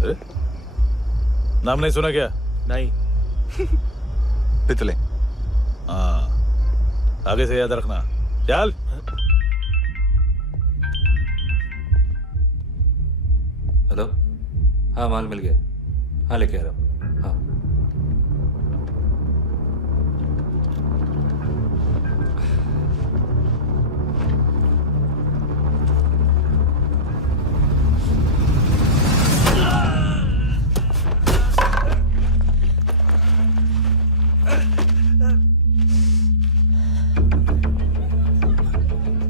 अरे? नाम नहीं सुना क्या? नहीं। पितले। हाँ, आगे से याद रखना। चल। हेलो, हाँ माल मिल गया। हाँ लेके आ रहा हूँ। हाँ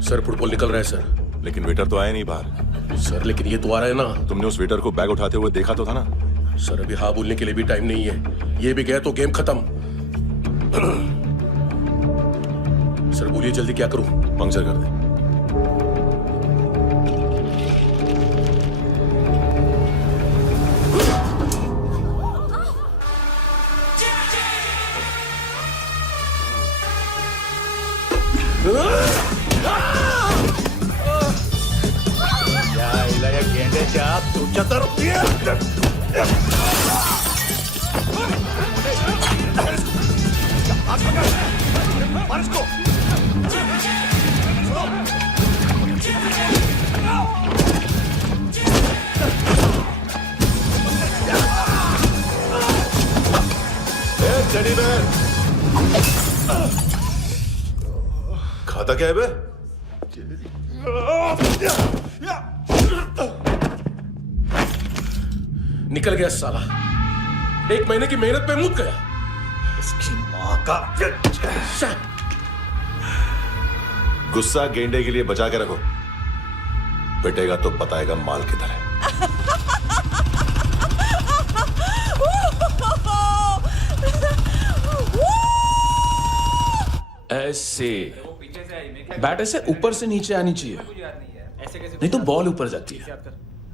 सर फुटबॉल निकल रहा है सर। लेकिन वेटर तो आया नहीं बाहर। सर लेकिन ये तो आ रहा है ना। तुमने उस वेटर को बैग उठाते हुए देखा तो था ना। सर अभी हाँ बोलने के लिए भी टाइम नहीं है। ये भी गया तो गेम खत्म। सर बोलिए जल्दी क्या करूं? पंक्चर कर दे। तू चतर चढ़ी बे। खाता क्या है बे? निकल गया साला। 1 महीने की मेहनत पे मुक गया। इसकी माँ का। गुस्सा गेंडे के लिए बचा के रखो। पिटेगा तो बताएगा माल किधर है। ऐसे बैट ऐसे ऊपर से नीचे आनी चाहिए, नहीं तो बॉल ऊपर जाती है।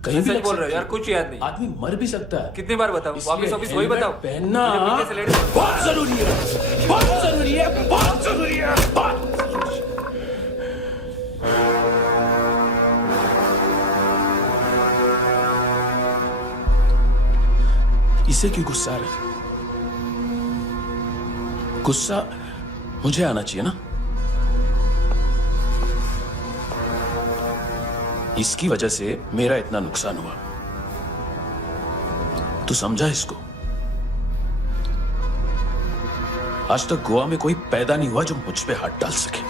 कहीं भी सच बोल रहे हो यार, कुछ याद नहीं। आदमी मर भी सकता है। कितनी बार बताऊं? वापस ऑफिस वही बताओ। पहनना मुझे पीछे से लेट- बहुत जरूरी है, बहुत जरूरी है, बहुत जरूरी है, बहुत। इसे क्यों गुस्सा आ रहा है? गुस्सा मुझे आना चाहिए ना। इसकी वजह से मेरा इतना नुकसान हुआ। तू समझा इसको? आज तक गोवा में कोई पैदा नहीं हुआ जो मुझ पे हाथ डाल सके।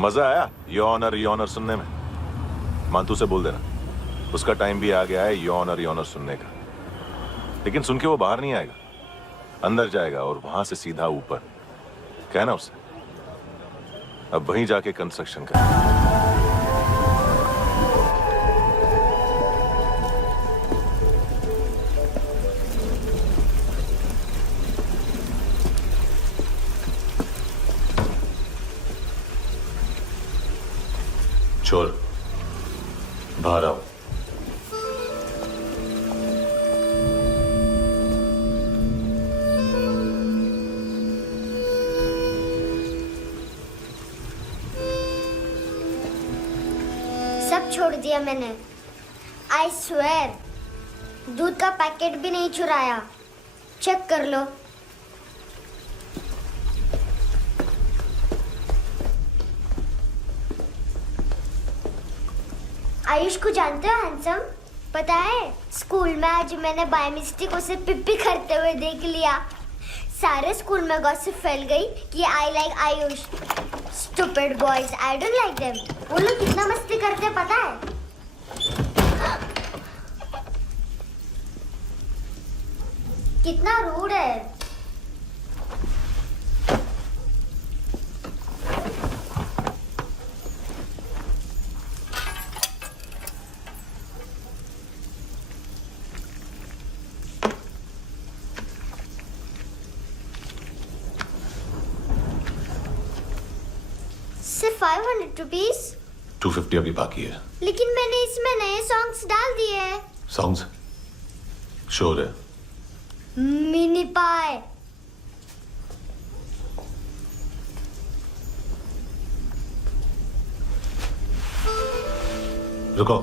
मजा आया योनर सुनने में? मानतू से बोल देना उसका टाइम भी आ गया है योनर सुनने का। लेकिन सुन के वो बाहर नहीं आएगा, अंदर जाएगा और वहां से सीधा ऊपर। कहना उसे अब वहीं जाके कंस्ट्रक्शन कर। छोड़, बाहर आओ। सब छोड़ दिया मैंने। आई स्वेर, दूध का पैकेट भी नहीं चुराया। चेक कर लो। आयुष को जानते हो हैंडसम? पता है स्कूल में आज मैंने बाय मिस्टेक उसे पिप्पी करते हुए देख लिया। सारे स्कूल में गॉसिप फैल गई कि I like Ayush. Stupid boys, I don't like them. वो लोग कितना मस्ती करते हैं पता है? कितना रूड है। सिर्फ 500 रुपीज। 250 अभी बाकी है। लेकिन मैंने इसमें नए सॉन्ग्स डाल दिए हैं। सॉन्ग्स शोर है। मिनी पाए। रुको।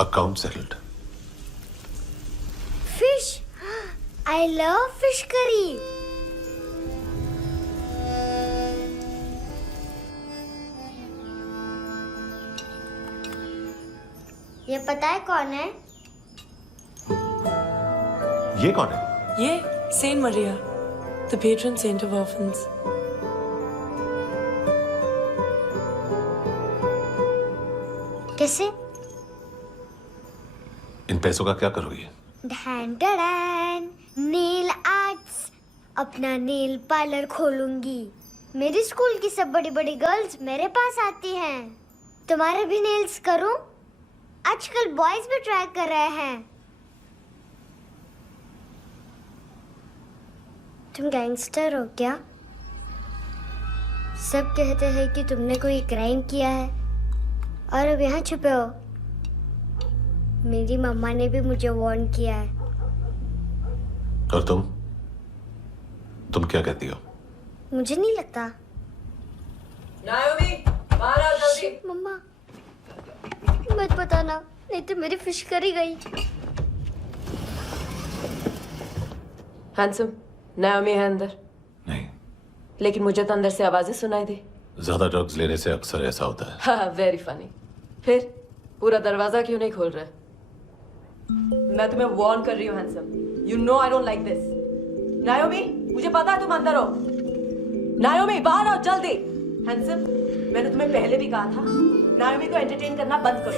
Account settled. Fish. I love fish curry. ये पता है कौन है? ये कौन है? ये Saint Maria, the patron saint of orphans. कैसे? इन पैसों का क्या करोगी? ढैन ढैन, नेल आर्ट्स। अपना नेल पार्लर खोलूंगी। मेरी स्कूल की सब बड़ी बड़ी गर्ल्स मेरे पास आती हैं। तुम्हारे भी नेल्स करूं? आजकल बॉयज भी ट्राई कर रहे हैं। तुम गैंगस्टर हो क्या? सब कहते हैं कि तुमने कोई क्राइम किया है और अब यहाँ छुपे हो। मेरी मम्मा ने भी मुझे वार्न किया है। और तुम क्या कहती हो? मुझे नहीं लगता। नायोमी, बाहर आओ जल्दी। शिट, मम्मा मत बताना, नहीं तो मेरी फिश करी गई। हैंडसम, नायोमी है अंदर। नहीं, लेकिन मुझे तो अंदर से आवाजें सुनाई दी। ज्यादा ड्रग्स लेने से अक्सर ऐसा होता है। हाँ, वेरी फनी। फिर पूरा दरवाजा क्यों नहीं खोल रहे? मैं तुम्हें वार्न कर रही हूँ handsome. You know I don't like this. नायोमी, मुझे पता है तुम अंदर हो। नायोमी, बाहर आओ जल्दी। हैंडसम, मैंने तुम्हें पहले भी कहा था नायोमी को एंटरटेन करना बंद करो।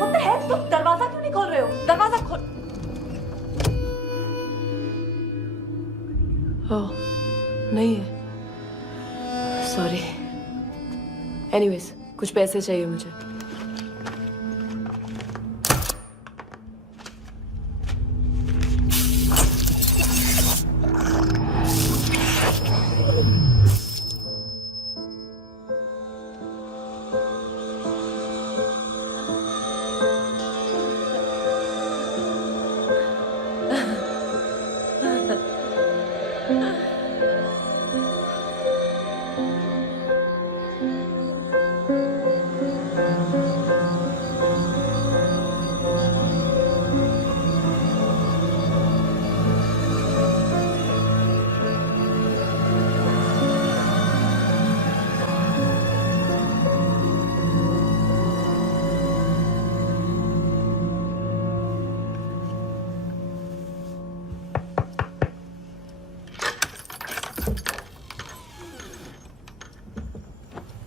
What the hell? तुम दरवाजा क्यों नहीं खोल रहे हो? दरवाजा खोल। ओह, नहीं है। सॉरी। एनीवेज, कुछ पैसे चाहिए मुझे।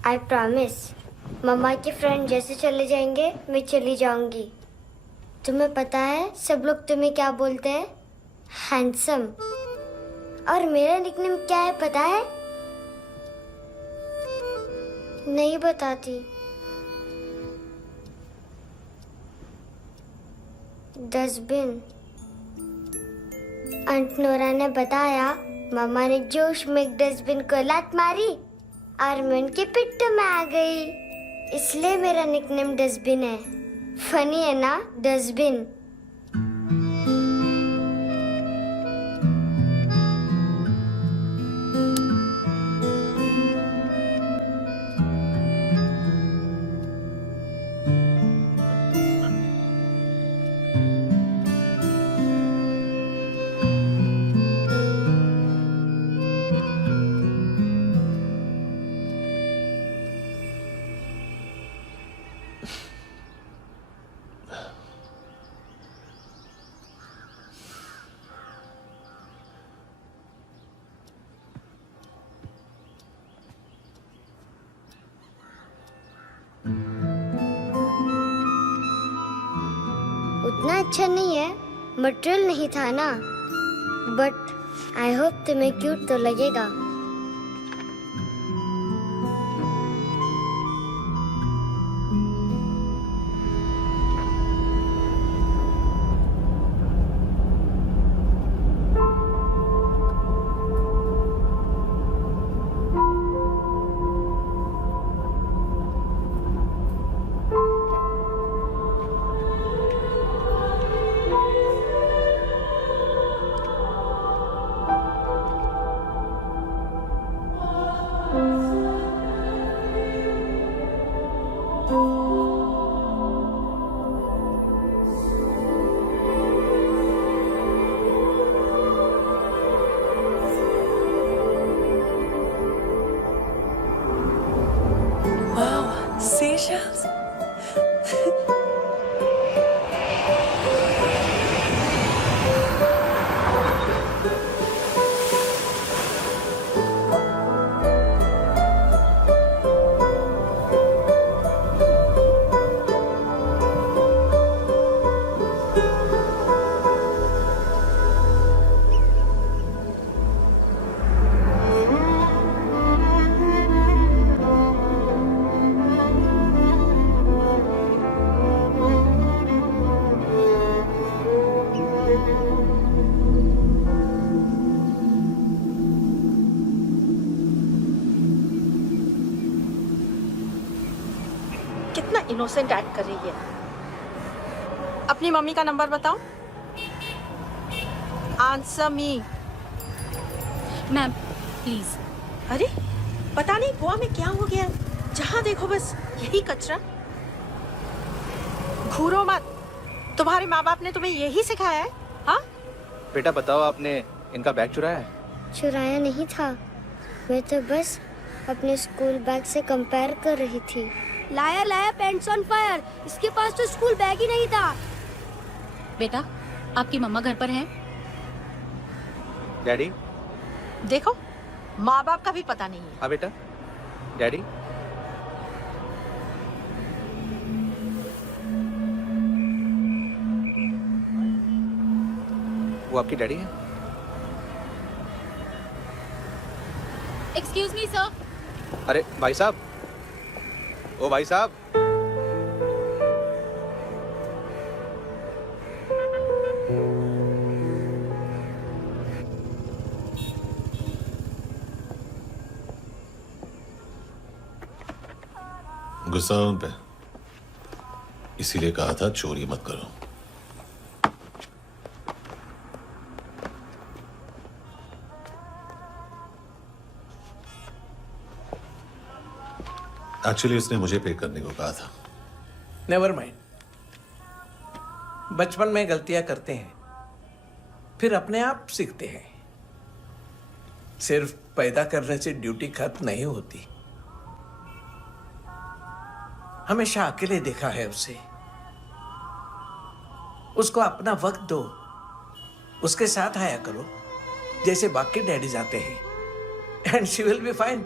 आई प्रॉमिस, मम्मा के फ्रेंड जैसे चले जाएंगे मैं चली जाऊंगी। तुम्हें पता है सब लोग तुम्हें क्या बोलते हैं? हैंडसम। और मेरा निकनेम क्या है पता है? नहीं बताती। डस्टबिन। आंट नोरा ने बताया मम्मा ने जोश में एक डस्टबिन को लात मारी और मैं उनके पिट्ठू में आ गई, इसलिए मेरा निकनेम डस्टबिन है। फनी है ना डस्टबिन? उतना अच्छा नहीं है, मटेरियल नहीं था ना, बट आई होप तुम्हें क्यूट तो लगेगा। Charles. कितना इनोसेंट एक्ट कर रही है। अपनी मम्मी का नंबर बताओ। Answer me. Ma'am please. अरे पता नहीं गोवा में क्या हो गया, जहाँ देखो बस यही कचरा। घूरो मत, तुम्हारे माँ बाप ने तुम्हें यही सिखाया है? हाँ बेटा बताओ, आपने इनका बैग चुराया है? चुराया नहीं था, मैं तो बस अपने स्कूल बैग से कंपेयर कर रही थी। लाया लाया पैंट्स ऑन फायर, इसके पास तो स्कूल बैग ही नहीं था। बेटा आपकी मम्मा घर पर हैं? डैडी? देखो माँ बाप का भी पता नहीं है। हाँ बेटा। डैडी? वो आपकी डैडी है? Excuse me sir. अरे भाई साहब, ओ भाई साहब। गुस्सा उन पे, इसीलिए कहा था चोरी मत करो। एक्चुअली उसने मुझे पे करने को कहा था। नेवर माइंड, बचपन में गलतियां करते हैं, फिर अपने आप सीखते हैं। सिर्फ पैदा करने से ड्यूटी खत्म नहीं होती। हमेशा अकेले देखा है उसे। उसको अपना वक्त दो, उसके साथ आया करो जैसे बाकी डैडीज आते हैं, and she will be fine.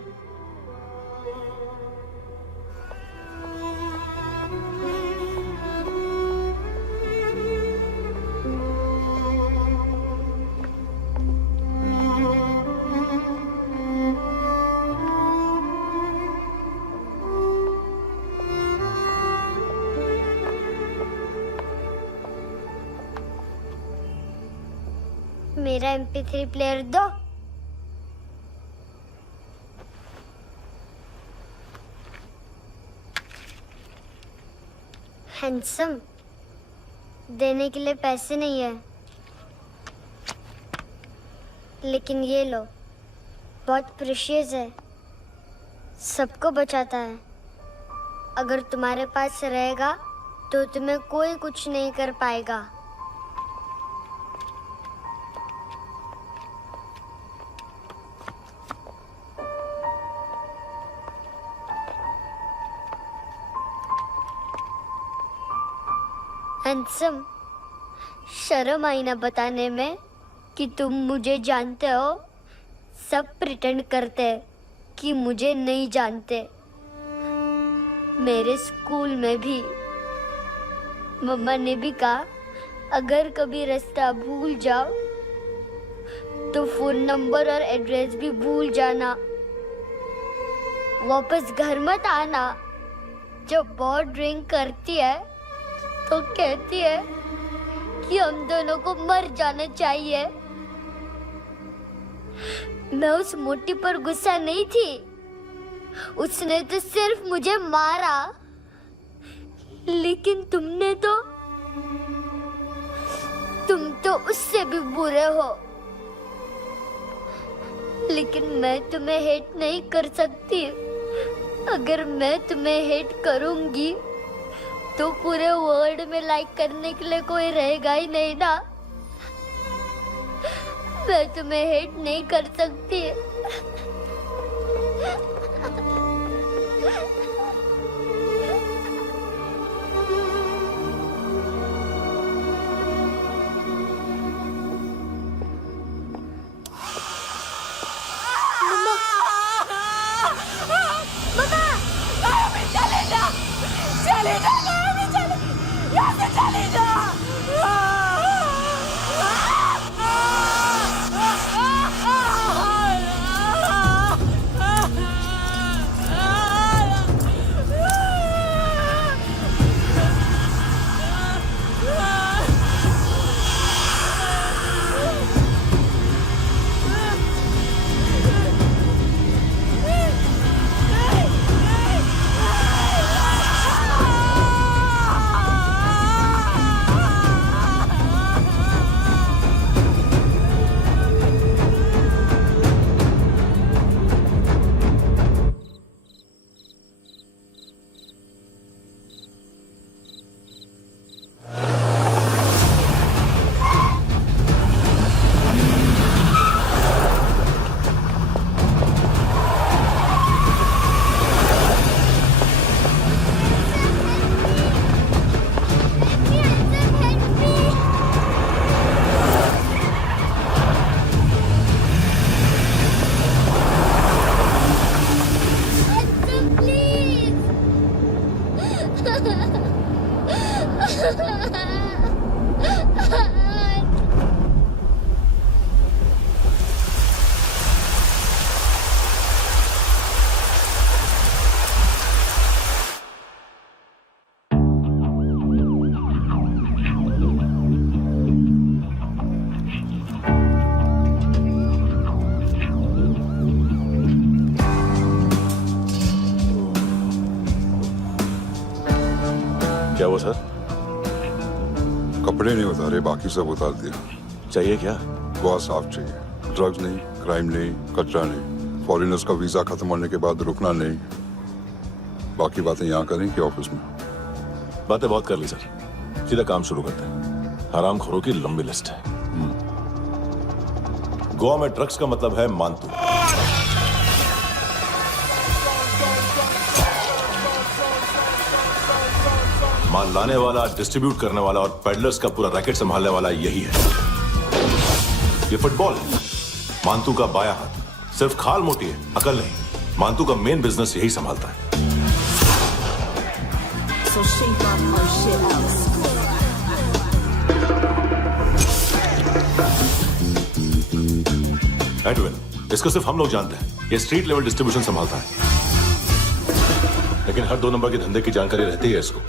मेरा MP3 प्लेयर दो। हैंडसम, देने के लिए पैसे नहीं है, लेकिन ये लो, बहुत प्रेशियस है, सबको बचाता है। अगर तुम्हारे पास रहेगा तो तुम्हें कोई कुछ नहीं कर पाएगा। हैंडसम, शर्म आई ना बताने में कि तुम मुझे जानते हो। सब प्रिटेंड करते हैं कि मुझे नहीं जानते। मेरे स्कूल में भी मम्मा ने भी कहा, अगर कभी रास्ता भूल जाओ तो फोन नंबर और एड्रेस भी भूल जाना। वापस घर मत आना। जब बहुत ड्रिंक करती है तो कहती है कि हम दोनों को मर जाना चाहिए। मैं उस मोटी पर गुस्सा नहीं थी, उसने तो सिर्फ मुझे मारा। लेकिन तुम तो उससे भी बुरे हो। लेकिन मैं तुम्हें हेट नहीं कर सकती। अगर मैं तुम्हें हेट करूंगी तो पूरे वर्ल्ड में लाइक करने के लिए कोई रहेगा ही नहीं ना। मैं तुम्हें हेट नहीं कर सकती। क्या वो सर? कपड़े नहीं उतारे, बाकी सब उतार दिया। चाहिए क्या? बहुत साफ चाहिए। ड्रग्स नहीं, क्राइम नहीं, कचरा नहीं। फॉरेनर्स का वीजा खत्म होने के बाद रुकना नहीं। बाकी बातें यहाँ करें कि ऑफिस में? बातें बहुत कर ली सर, सीधा काम शुरू करते हैं। हरामखोरों की लंबी लिस्ट है। गोवा में ड्रग्स का मतलब है मानतू। माल लाने वाला, डिस्ट्रीब्यूट करने वाला और पेडलर्स का पूरा रैकेट संभालने वाला यही है। ये फुटबॉल है, मानतू का बायां हाथ। सिर्फ खाल मोटी है, अकल नहीं। मानतू का मेन बिजनेस यही संभालता है। एडविन, इसको सिर्फ हम लोग जानते हैं। ये स्ट्रीट लेवल डिस्ट्रीब्यूशन संभालता है, लेकिन हर 2 नंबर के धंधे की जानकारी रहती है इसको।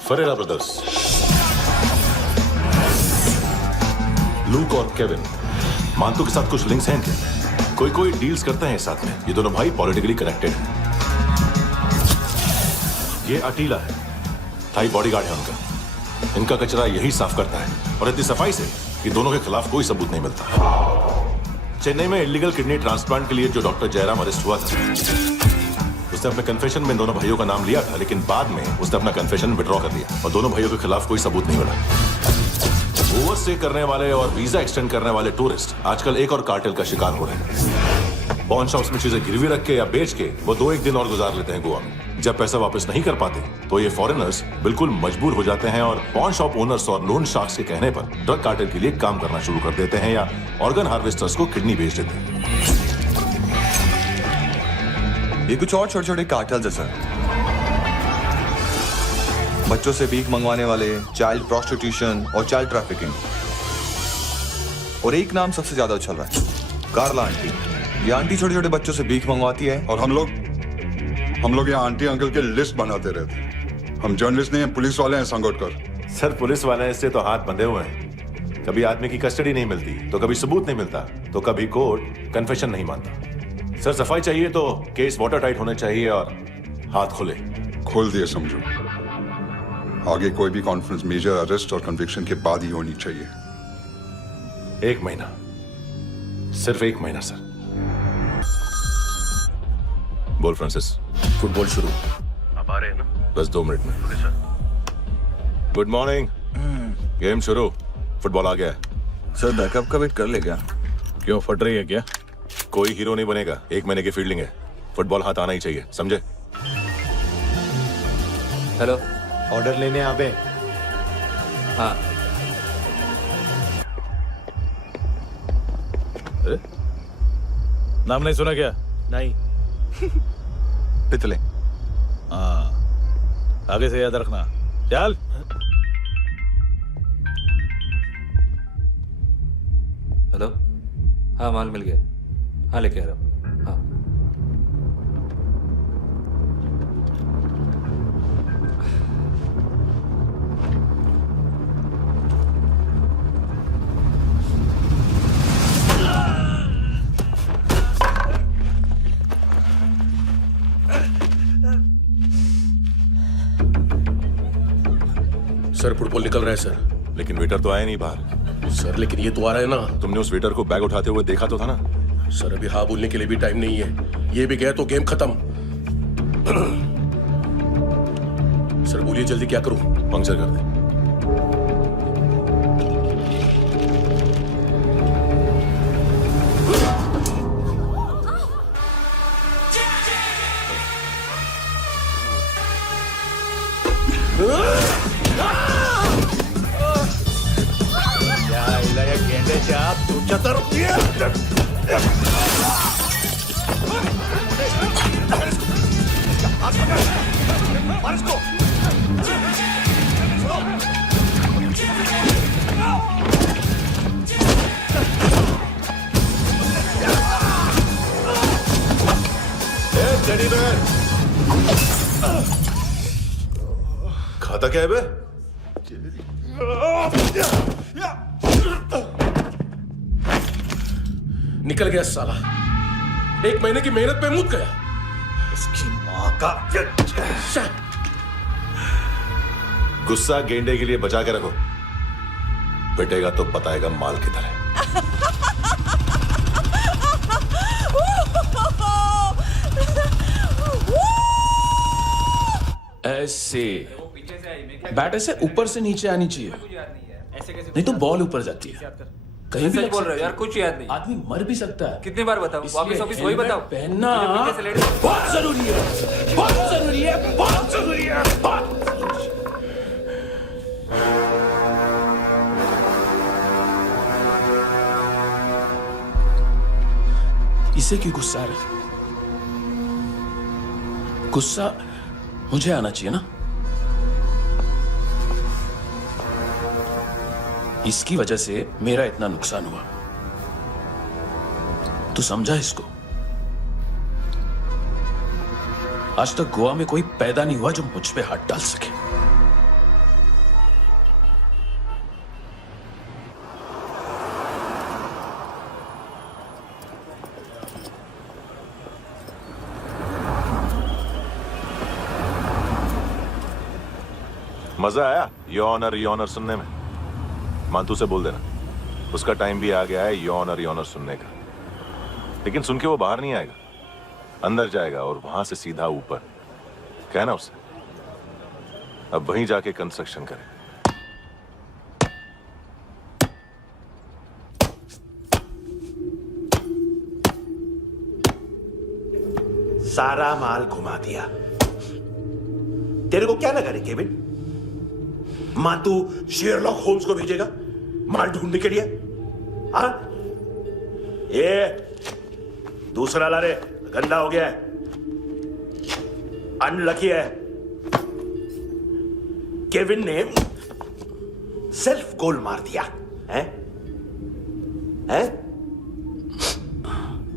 फरेरा ब्रदर्स, लूक और केविन, मानतू के साथ कुछ लिंक्स हैं क्या? कोई डील्स करते हैं साथ में। ये दोनों भाई पॉलिटिकली कनेक्टेड हैं। ये अटीला है, थाई बॉडीगार्ड है उनका। इनका कचरा यही साफ करता है, और इतनी सफाई से कि दोनों के खिलाफ कोई सबूत नहीं मिलता। चेन्नई में इलीगल किडनी ट्रांसप्लांट के लिए जो डॉक्टर जयराम अरेस्ट हुआ था, उसने अपने कन्फेशन में दोनों भाइयों का नाम लिया था, लेकिन बाद में उसने अपना कन्फेशन विड्रॉ कर लिया और दोनों भाइयों के खिलाफ कोई सबूत नहीं मिला। ओवरस्टे करने वाले और वीजा एक्सटेंड करने वाले टूरिस्ट आजकल एक और कार्टेल का शिकार हो रहे हैं। पॉन शॉप्स में चीजें गिरवी रख के या बेच के वो 2-1 दिन और गुजार लेते हैं गोवा में। जब पैसा वापस नहीं कर पाते तो ये फॉरेनर्स बिल्कुल मजबूर हो जाते हैं और पॉन शॉप ओनर्स और लोन शार्क्स के कहने पर ड्रग कार्टेल के लिए काम करना शुरू कर देते हैं या ऑर्गन हार्वेस्टर्स को किडनी बेच देते हैं। ये कुछ और छोटे छोटे कार्टेल्स है सर। बच्चों से भीख मंगवाने वाले, चाइल्ड प्रोस्टिट्यूशन और चाइल्ड ट्रैफिकिंग। और एक नाम सबसे ज्यादा उछल रहा है, कार्ला आंटी। ये आंटी छोटे छोटे बच्चों से भीख मंगवाती है। और हम लोग यहाँ आंटी अंकल के लिस्ट बनाते रहते। हम जर्नलिस्ट नहीं हैं, पुलिस वाले हैं संगोटकर। सर पुलिस वाले इससे तो हाथ बंधे हुए हैं। कभी आदमी की कस्टडी नहीं मिलती तो कभी सबूत नहीं मिलता तो कभी कोर्ट कन्फेशन नहीं मानता। सर सफाई चाहिए तो केस वाटर टाइट होने चाहिए और हाथ खुले। खोल दिए समझो। आगे कोई भी कॉन्फ्रेंस मेजर अरेस्ट और कन्विक्शन के बाद ही होनी चाहिए। 1 महीना, सिर्फ 1 महीना सर। बोल फ्रांसिस। फुटबॉल शुरू। आप आ रहे हैं ना? बस 2 मिनट में। Okay sir. Good morning. Game शुरू। फुटबॉल आ गया है। सर बैकअप का वेट कर ले क्या? क्यों, फट रही है क्या? कोई हीरो नहीं बनेगा, 1 महीने की फील्डिंग है। फुटबॉल हाथ आना ही चाहिए, समझे? हेलो, ऑर्डर लेने आ गए? हाँ। अरे नाम नहीं सुना क्या? नहीं। पितले। हाँ, आगे से याद रखना। चल। हेलो, हाँ माल मिल गया। हाँ लेके आ रहा हूँ। हाँ। सर फुटबॉल निकल रहा है सर। लेकिन वेटर तो आया नहीं बाहर। सर लेकिन ये तो आ रहा है ना। तुमने उस वेटर को बैग उठाते हुए देखा तो था ना? सर अभी हाँ बोलने के लिए भी टाइम नहीं है। ये भी गया तो गेम खत्म। सर बोलिए जल्दी क्या करूं? पंक्चर कर दे। खाता क्या है बे? निकल गया साला। 1 महीने की मेहनत पे मुक गया। इसकी माँ का। गुस्सा गेंडे के लिए बचा के रखो, पिटेगा तो बताएगा माल किधर है। ऐसे बैट ऐसे ऊपर से नीचे आनी चाहिए, नहीं तो बॉल ऊपर जाती है। कहीं भी सच बोल रहे हो यार, कुछ याद नहीं। आदमी मर भी सकता है। कितनी बार बताओ, वापस ऑफिस वही बताओ। पहनना बहुत जरूरी है, बहुत जरूरी है, बहुत जरूरी है, बहुत जरूरी है। इसे क्यों गुस्सा आ रहा? गुस्सा मुझे आना चाहिए ना। इसकी वजह से मेरा इतना नुकसान हुआ, तू समझा इसको? आज तक गोवा में कोई पैदा नहीं हुआ जो मुझ पे हाथ डाल सके। मजा आया योनर सुनने में? मांतू से बोल देना, उसका टाइम भी आ गया है योनर सुनने का। लेकिन सुन के वो बाहर नहीं आएगा, अंदर जाएगा और वहां से सीधा ऊपर। कहना उसे अब वहीं जाके कंस्ट्रक्शन करे। सारा माल घुमा दिया। तेरे को क्या लगा रे केविन, मांतू शेरलॉक होम्स को भेजेगा माल ढूंढने के लिए? हाँ, ये दूसरा ला रे, गंदा हो गया है, अनलकी है। केविन ने सेल्फ गोल मार दिया है?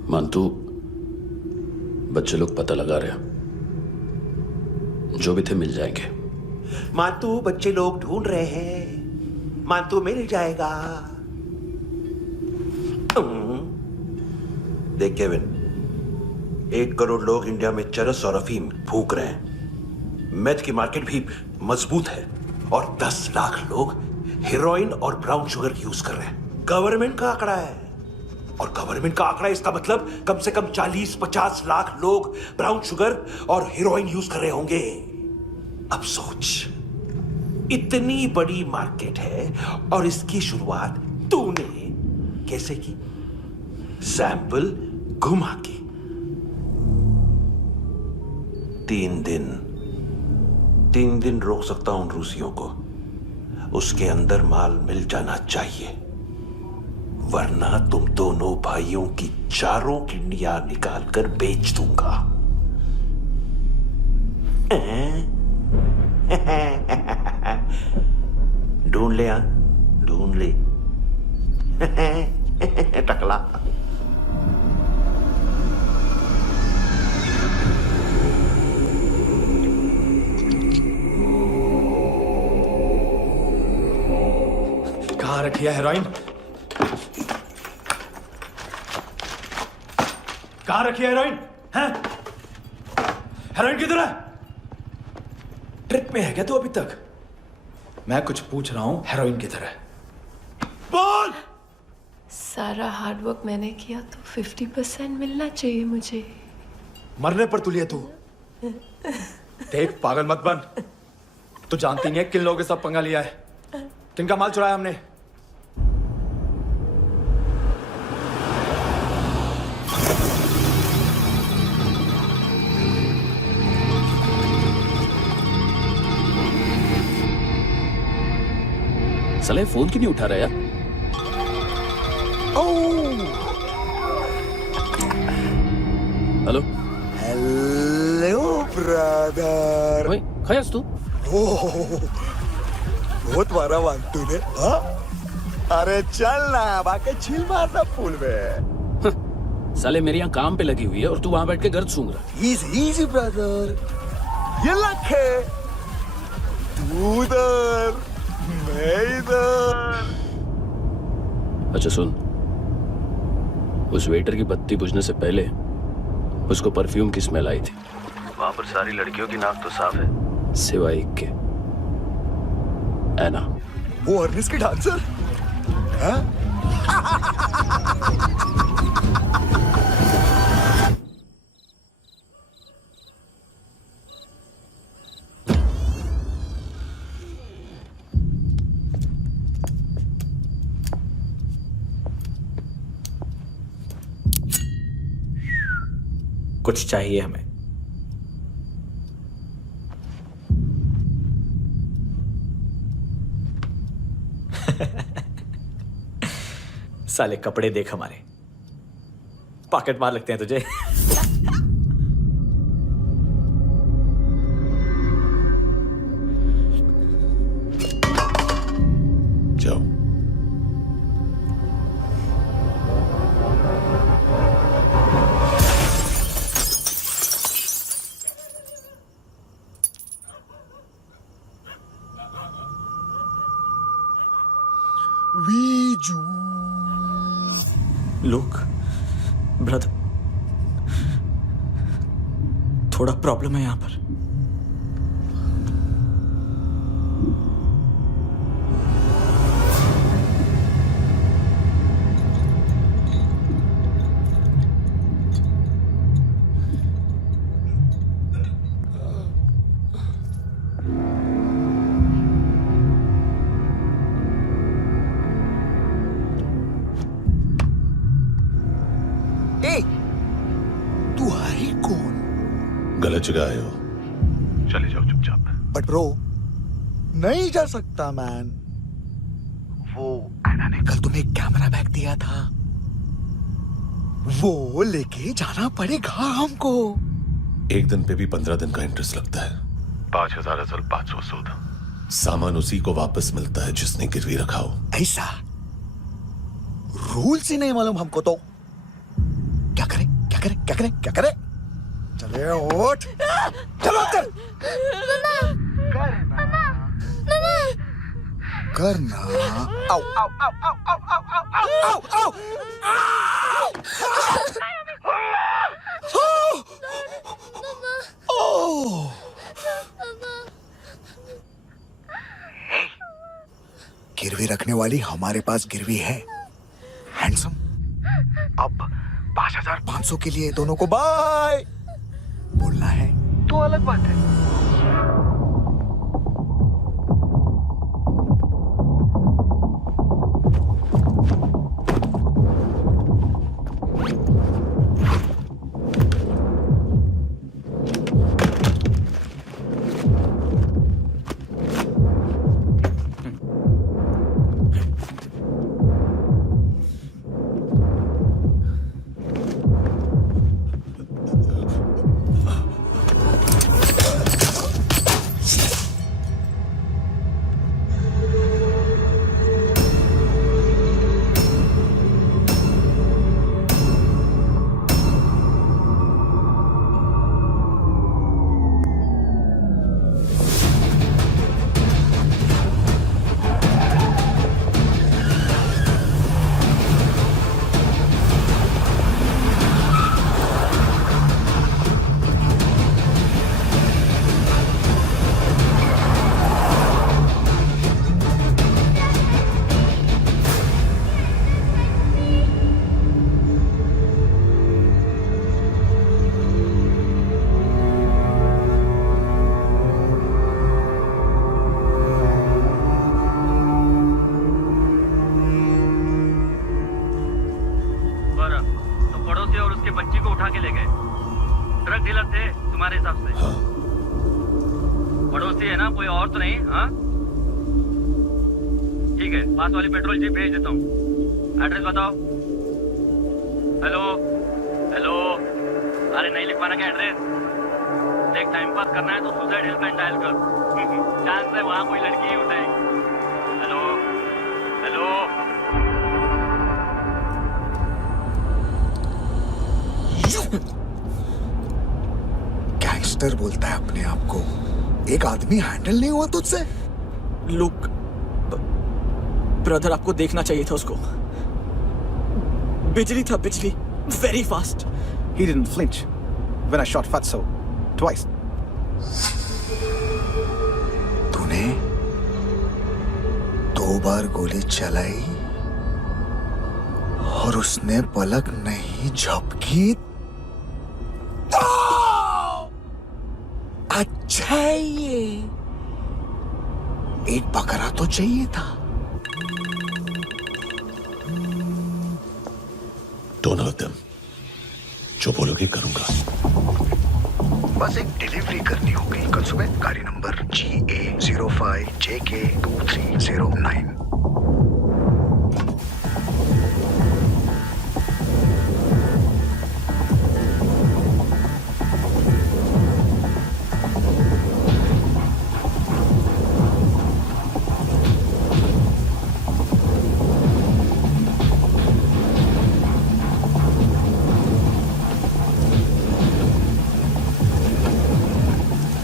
मांतू, बच्चे लोग पता लगा रहे हैं, जो भी थे मिल जाएंगे। मांतू बच्चे लोग ढूंढ रहे हैं, मांतू मिल जाएगा। देख केविन, 1 करोड़ लोग इंडिया में चरस और अफीम फूंक रहे हैं। मेथ की मार्केट भी मजबूत है और 10 लाख लोग हेरोइन और ब्राउन शुगर यूज कर रहे हैं। गवर्नमेंट का आंकड़ा है, और गवर्नमेंट का आंकड़ा इसका मतलब कम से कम 40-50 लाख लोग ब्राउन शुगर और हेरोइन यूज कर रहे होंगे। अब सोच, इतनी बड़ी मार्केट है और इसकी शुरुआत तूने कैसे की? सैंपल घुमा के। 3 दिन रोक सकता हूं रूसियों को, उसके अंदर माल मिल जाना चाहिए, वरना तुम दोनों भाइयों की चारों किडनियां निकाल कर बेच दूंगा। ढूंढ ले, ढूंढ ले टकला। कहाँ रखी है हेरोइन? कहाँ रखी है हेरोइन? हैं? हेरोइन किधर है? ट्रिप में है क्या तू अभी तक? मैं कुछ पूछ रहा हूं, हेरोइन किधर है? बोल! सारा हार्डवर्क मैंने किया तो 50% मिलना चाहिए मुझे। मरने पर तुलिए तू। देख, पागल मत बन। तू जानती नहीं है किन लोगों के साथ पंगा लिया है, किनका माल चुराया हमने। साले फोन क्यों नहीं उठा रहा यार? Hello hello brother. ओए, खयास तू? बहुत मारा मानतू ने। हाँ? अरे चल ना, बाकी छील मारना पूल में। साले मेरी यहाँ काम पे लगी हुई है और तू वहां बैठ के गर्द सूंघ रहा। इजी ब्रदर, ये लक है। तू उधर, मैं इधर। अच्छा सुन, उस वेटर की बत्ती बुझने से पहले उसको परफ्यूम की स्मेल आई थी। वहां पर सारी लड़कियों की नाक तो साफ है, सिवाय एक के। एना। वो अर्निस की डांसर? हाँ? कुछ चाहिए हमें। साले कपड़े देख हमारे, पॉकेट मार लगते हैं तुझे। जाओ। वीजू। लुक ब्रदर, थोड़ा प्रॉब्लम है यहां पर। तू है कौन? गलत जगह आए हो, चले जाओ चुपचाप। बट ब्रो, नहीं जा सकता मैन। वो एना ने कल तुम्हें एक कैमरा बैग दिया था, वो लेके जाना पड़ेगा हमको। एक दिन पे भी 15 दिन का इंटरेस्ट लगता है। 5,000 असल 500 सूद। सामान उसी को वापस मिलता है जिसने गिरवी रखा हो। ऐसा रूल्स ही नहीं मालूम हमको तो। क्या करें क्या करें क्या करें क्या करें? चले उठ, चलो कर करना। आओ आओ आओ आओ आओ आओ आओ आओ आओ। गिरवी रखने वाली हमारे पास गिरवी है। हैंडसम, अब 5,500 के लिए दोनों को बाय बोलना है तो अलग बात है। पास वाली पेट्रोल जीप भेज देता हूँ। एड्रेस बताओ। हेलो हेलो, अरे नहीं लिखवाना क्या एड्रेस? देख, टाइम पास करना है तो सुसाइड हेल्पलाइन डायल कर। चांस है वहाँ कोई लड़की ही उठाएगी। Hello hello. गैंगस्टर बोलता है अपने आप को। एक आदमी हैंडल नहीं हुआ तुझसे? लुक ब्रदर, आपको देखना चाहिए था उसको। बिजली था, बिजली, very fast. He didn't flinch when I shot Fatso twice. तूने 2 बार गोली चलाई और उसने पलक नहीं झपकी तो अच्छा है ये। एक बकरा तो चाहिए था। Don't hurt them. जो बोलोगे करूंगा। बस एक डिलीवरी करनी होगी कल सुबह। गाड़ी नंबर GA05JK2309।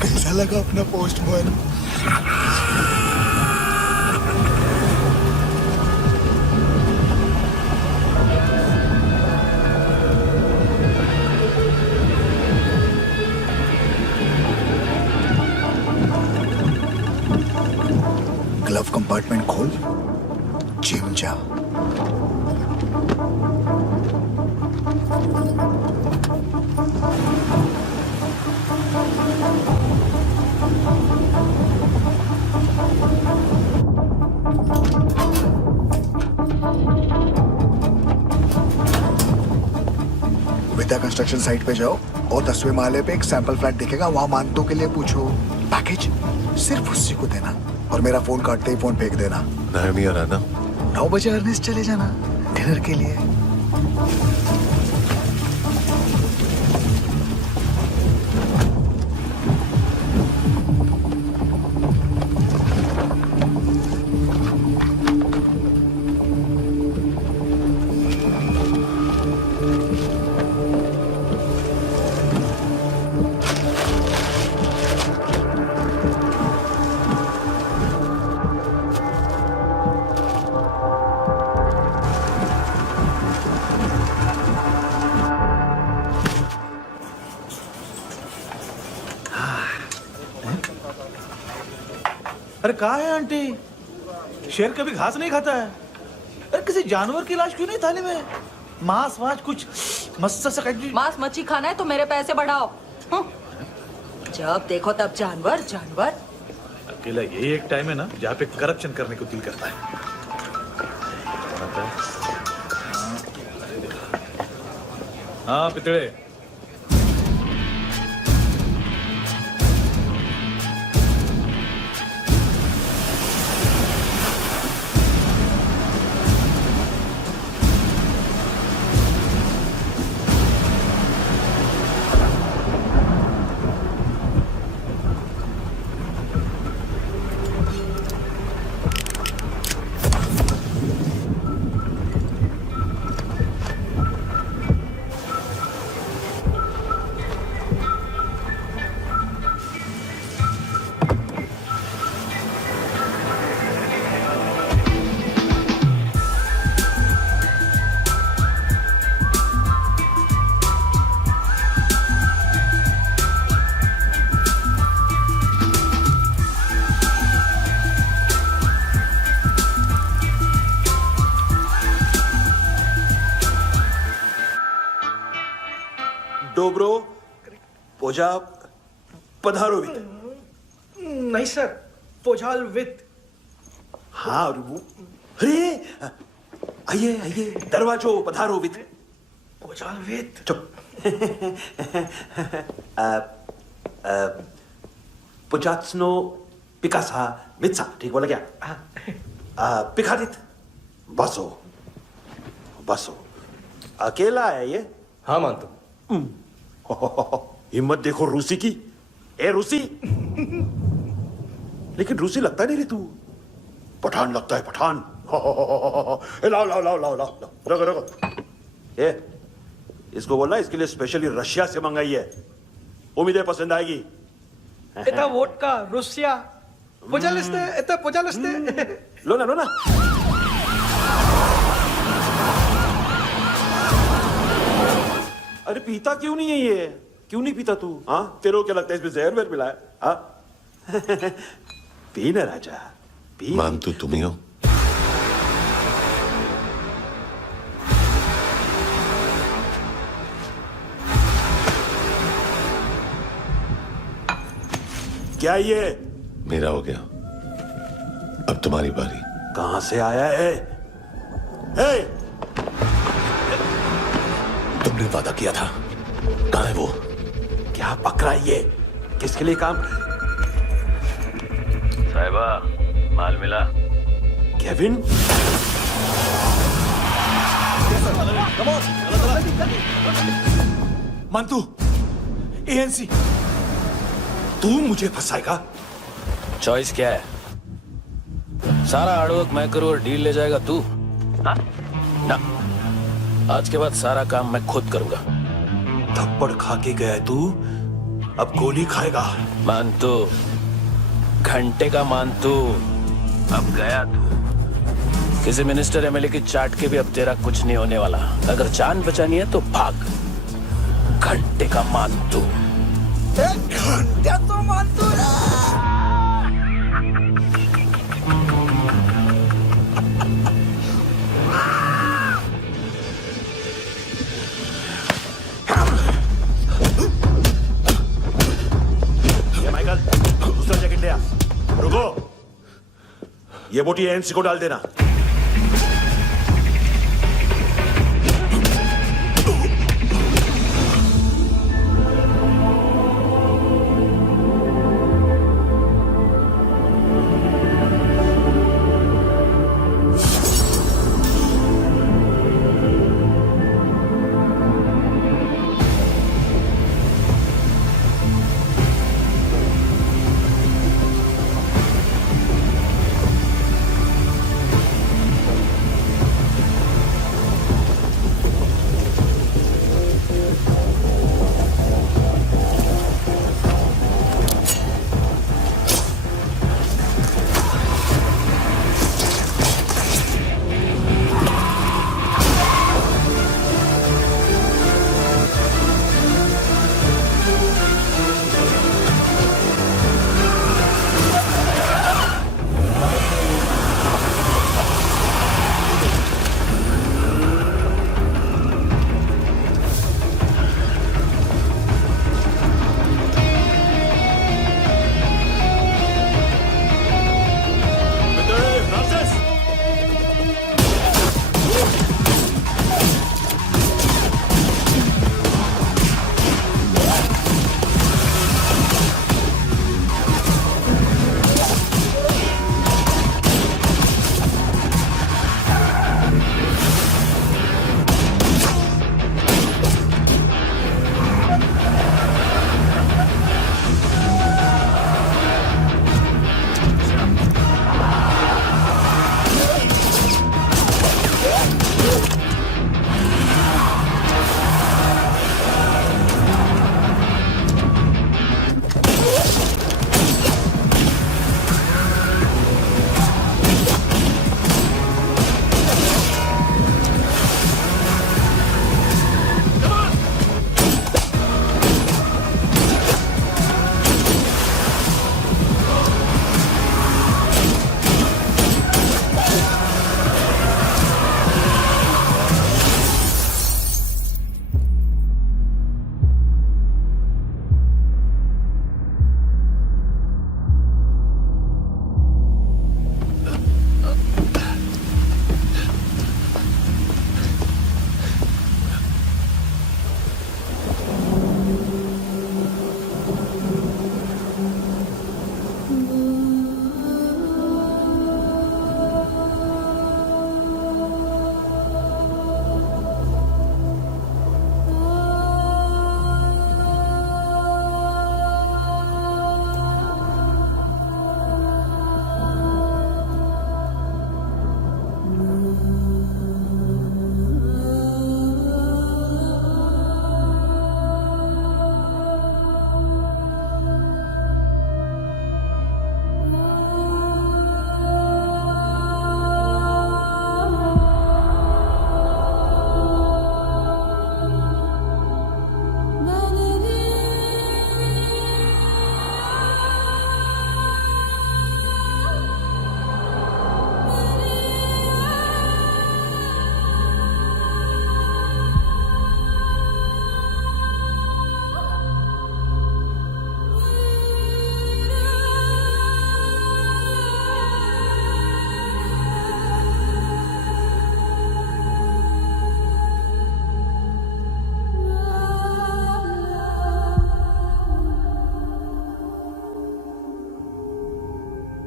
कैसा लगा अपना पोस्टमैन? ग्लव कंपार्टमेंट खोल, जिम जा। विद्या कंस्ट्रक्शन साइट पे जाओ और 10वें माले पे एक सैंपल फ्लैट दिखेगा, वहां मानतो के लिए पूछो। पैकेज सिर्फ उसी को देना और मेरा फोन काटते ही फोन फेंक देना। नायमी और आना 9 बजे अर्नेस्ट चले जाना डिनर के लिए। अरे कहाँ है आंटी? शेर कभी घास नहीं खाता है। अरे किसी जानवर की लाश क्यों नहीं थाली में? मांस वास कुछ मस्त सा मांस मच्छी खाना है तो मेरे पैसे बढ़ाओ। जब देखो तब जानवर जानवर। अकेला यही एक टाइम है ना जहाँ पे करप्शन करने को दिल करता है। हाँ पितड़े, डोब्रो पोजा पधारोवित। नहीं सर, पोजाल विथ। हाँ अरे आइए आइए, दरवाजो पधारोवित। पोजाल विथ। चुप। पुजात्सनो पिकासा मित्सा, ठीक बोला क्या? पिकादित बसो बसो। अकेला है ये? हाँ मानतो। हिम्मत देखो रूसी की। ए रूसी, लेकिन रूसी लगता नहीं रे तू, पठान लगता है पठान। लाओ लाओ लाओ लाओ लाओ, रगो रगो। ए इसको बोलना इसके लिए स्पेशली रशिया से मंगाई है, उम्मीद है पसंद आएगी। इतना वोडका रुसिया पोजालिस्ते, इतना पोजालिस्ते। लो ना लो ना। अरे पीता क्यों नहीं है ये? क्यों नहीं पीता तू? हाँ तेरे को क्या लगता है इसमें जहर वहर मिला है? हाँ पी ना राजा पी। मान तू तुम ही हो। क्या ये? मेरा हो गया, अब तुम्हारी बारी। कहां से आया है? हे! तुमने वादा किया था, कहां है वो? क्या पकड़ा ये? किसके लिए काम? साहिबा, माल मिला? केविन? मंतू, एएनसी, तू मुझे फंसाएगा? चॉइस क्या है? सारा हार्डवर्क मैं करूं और डील ले जाएगा तू? हाँ? ना, आज के बाद सारा काम मैं खुद करूंगा। थप्पड़ खा के गया तू, अब गोली खाएगा। मानतू, घंटे का मानतू, अब गया तू। किसी मिनिस्टर एमएलए की चाट के भी अब तेरा कुछ नहीं होने वाला। अगर जान बचानी है तो भाग। घंटे का मानतू। घंटे तो मंतू माइकल, दूसरा जैकेट ले आ। रुको, ये बोटी एएनसी को डाल देना।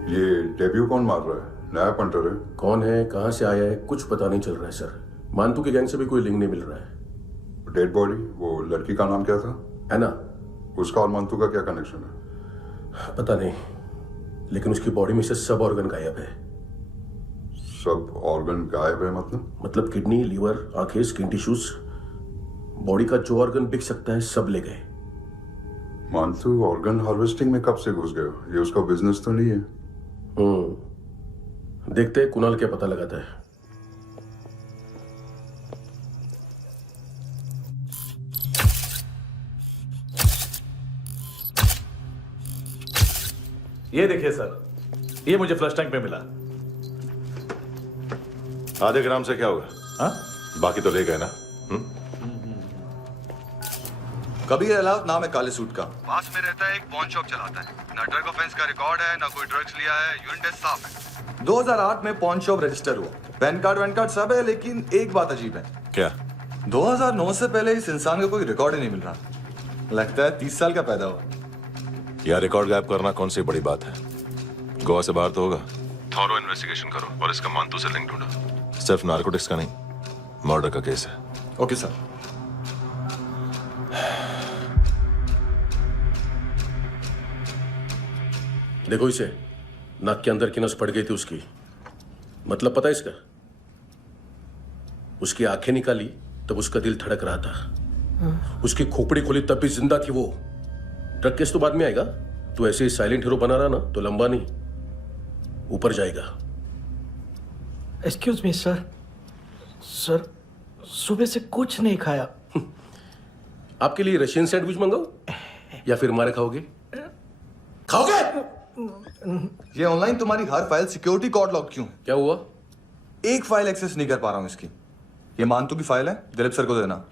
ये डेब्यू कौन मार रहा है? नया पंटर है? कौन है, कहाँ से आया है, कुछ पता नहीं चल रहा है सर। मानतू के गैंग से भी कोई लिंक नहीं मिल रहा है। डेड बॉडी, वो लड़की का नाम क्या था? है ना? उसका और मंतू का क्या कनेक्शन है? पता नहीं, लेकिन उसकी बॉडी में से सब ऑर्गन गायब है। सब ऑर्गन गायब है मतलब किडनी, लीवर, आंखें, स्किन टिश्यूज, बॉडी का जो ऑर्गन बिक सकता है सब ले गए। मंतू ऑर्गन हार्वेस्टिंग में कब से घुस गए? ये उसका बिजनेस तो नहीं है? देखते हैं कुणाल क्या पता लगाता है। ये देखिए सर, ये मुझे फ्लश टैंक में मिला। आधे ग्राम से क्या होगा? हाँ? बाकी तो ले गए ना? कबीर अलाउद नाम है काले सूट का। पास में रहता है, एक पॉन शॉप चलाता है। ना ड्रग ऑफेंस का रिकॉर्ड है, ना कोई ड्रग्स लिया है, यूरिन टेस्ट साफ है। 2008 में पॉन शॉप रजिस्टर हुआ, पैन कार्ड सब है, लेकिन एक बात अजीब है। क्या? 2009 से पहले इस इंसान का कोई रिकॉर्ड ही नहीं मिल रहा। लगता है 30 साल का पैदा हुआ। यार रिकॉर्ड गायब करना कौन सी बड़ी बात है? गोवा से बाहर तो होगा। थॉरो इन्वेस्टिगेशन करो और इसका मंतू से लिंक ढूंढो। सिर्फ नार्कोटिक्स का नहीं, मर्डर का केस है। Okay sir. देखो इसे, नाक के अंदर की नस पड़ गई थी उसकी। मतलब पता है इसका? उसकी आंखें निकाली तब उसका दिल धड़क रहा था। उसकी खोपड़ी खोली तब भी जिंदा थी वो। ड्रग केस तो बाद में आएगा। तो ऐसे ही साइलेंट हीरो बना रहा ना तो लंबा नहीं, ऊपर जाएगा। एक्सक्यूज मी सर, सुबह से कुछ नहीं खाया। आपके लिए रशियन सैंडविच मंगाऊं या फिर मारे खाओगे? खाओगे? ये ऑनलाइन तुम्हारी हर फाइल सिक्योरिटी कोड लॉक क्यों? क्या हुआ? एक फाइल एक्सेस नहीं कर पा रहा हूं इसकी। ये मानतू की फाइल है, दिलीप सर को देना।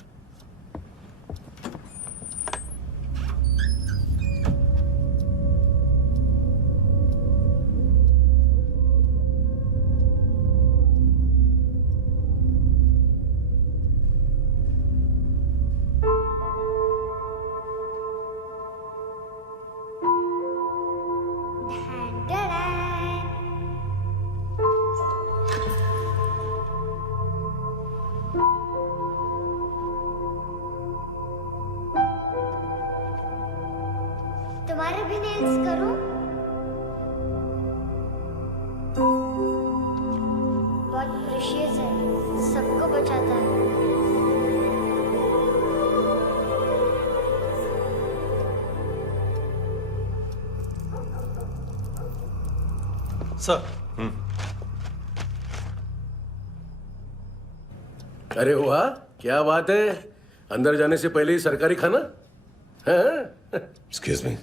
तुम्हारे भी नेल्स करूं? बहुत प्रेशियस है, सबको बचाता है। सर। अरे वाह, क्या बात है। अंदर जाने से पहले ही सरकारी खाना। एक्सक्यूज मी,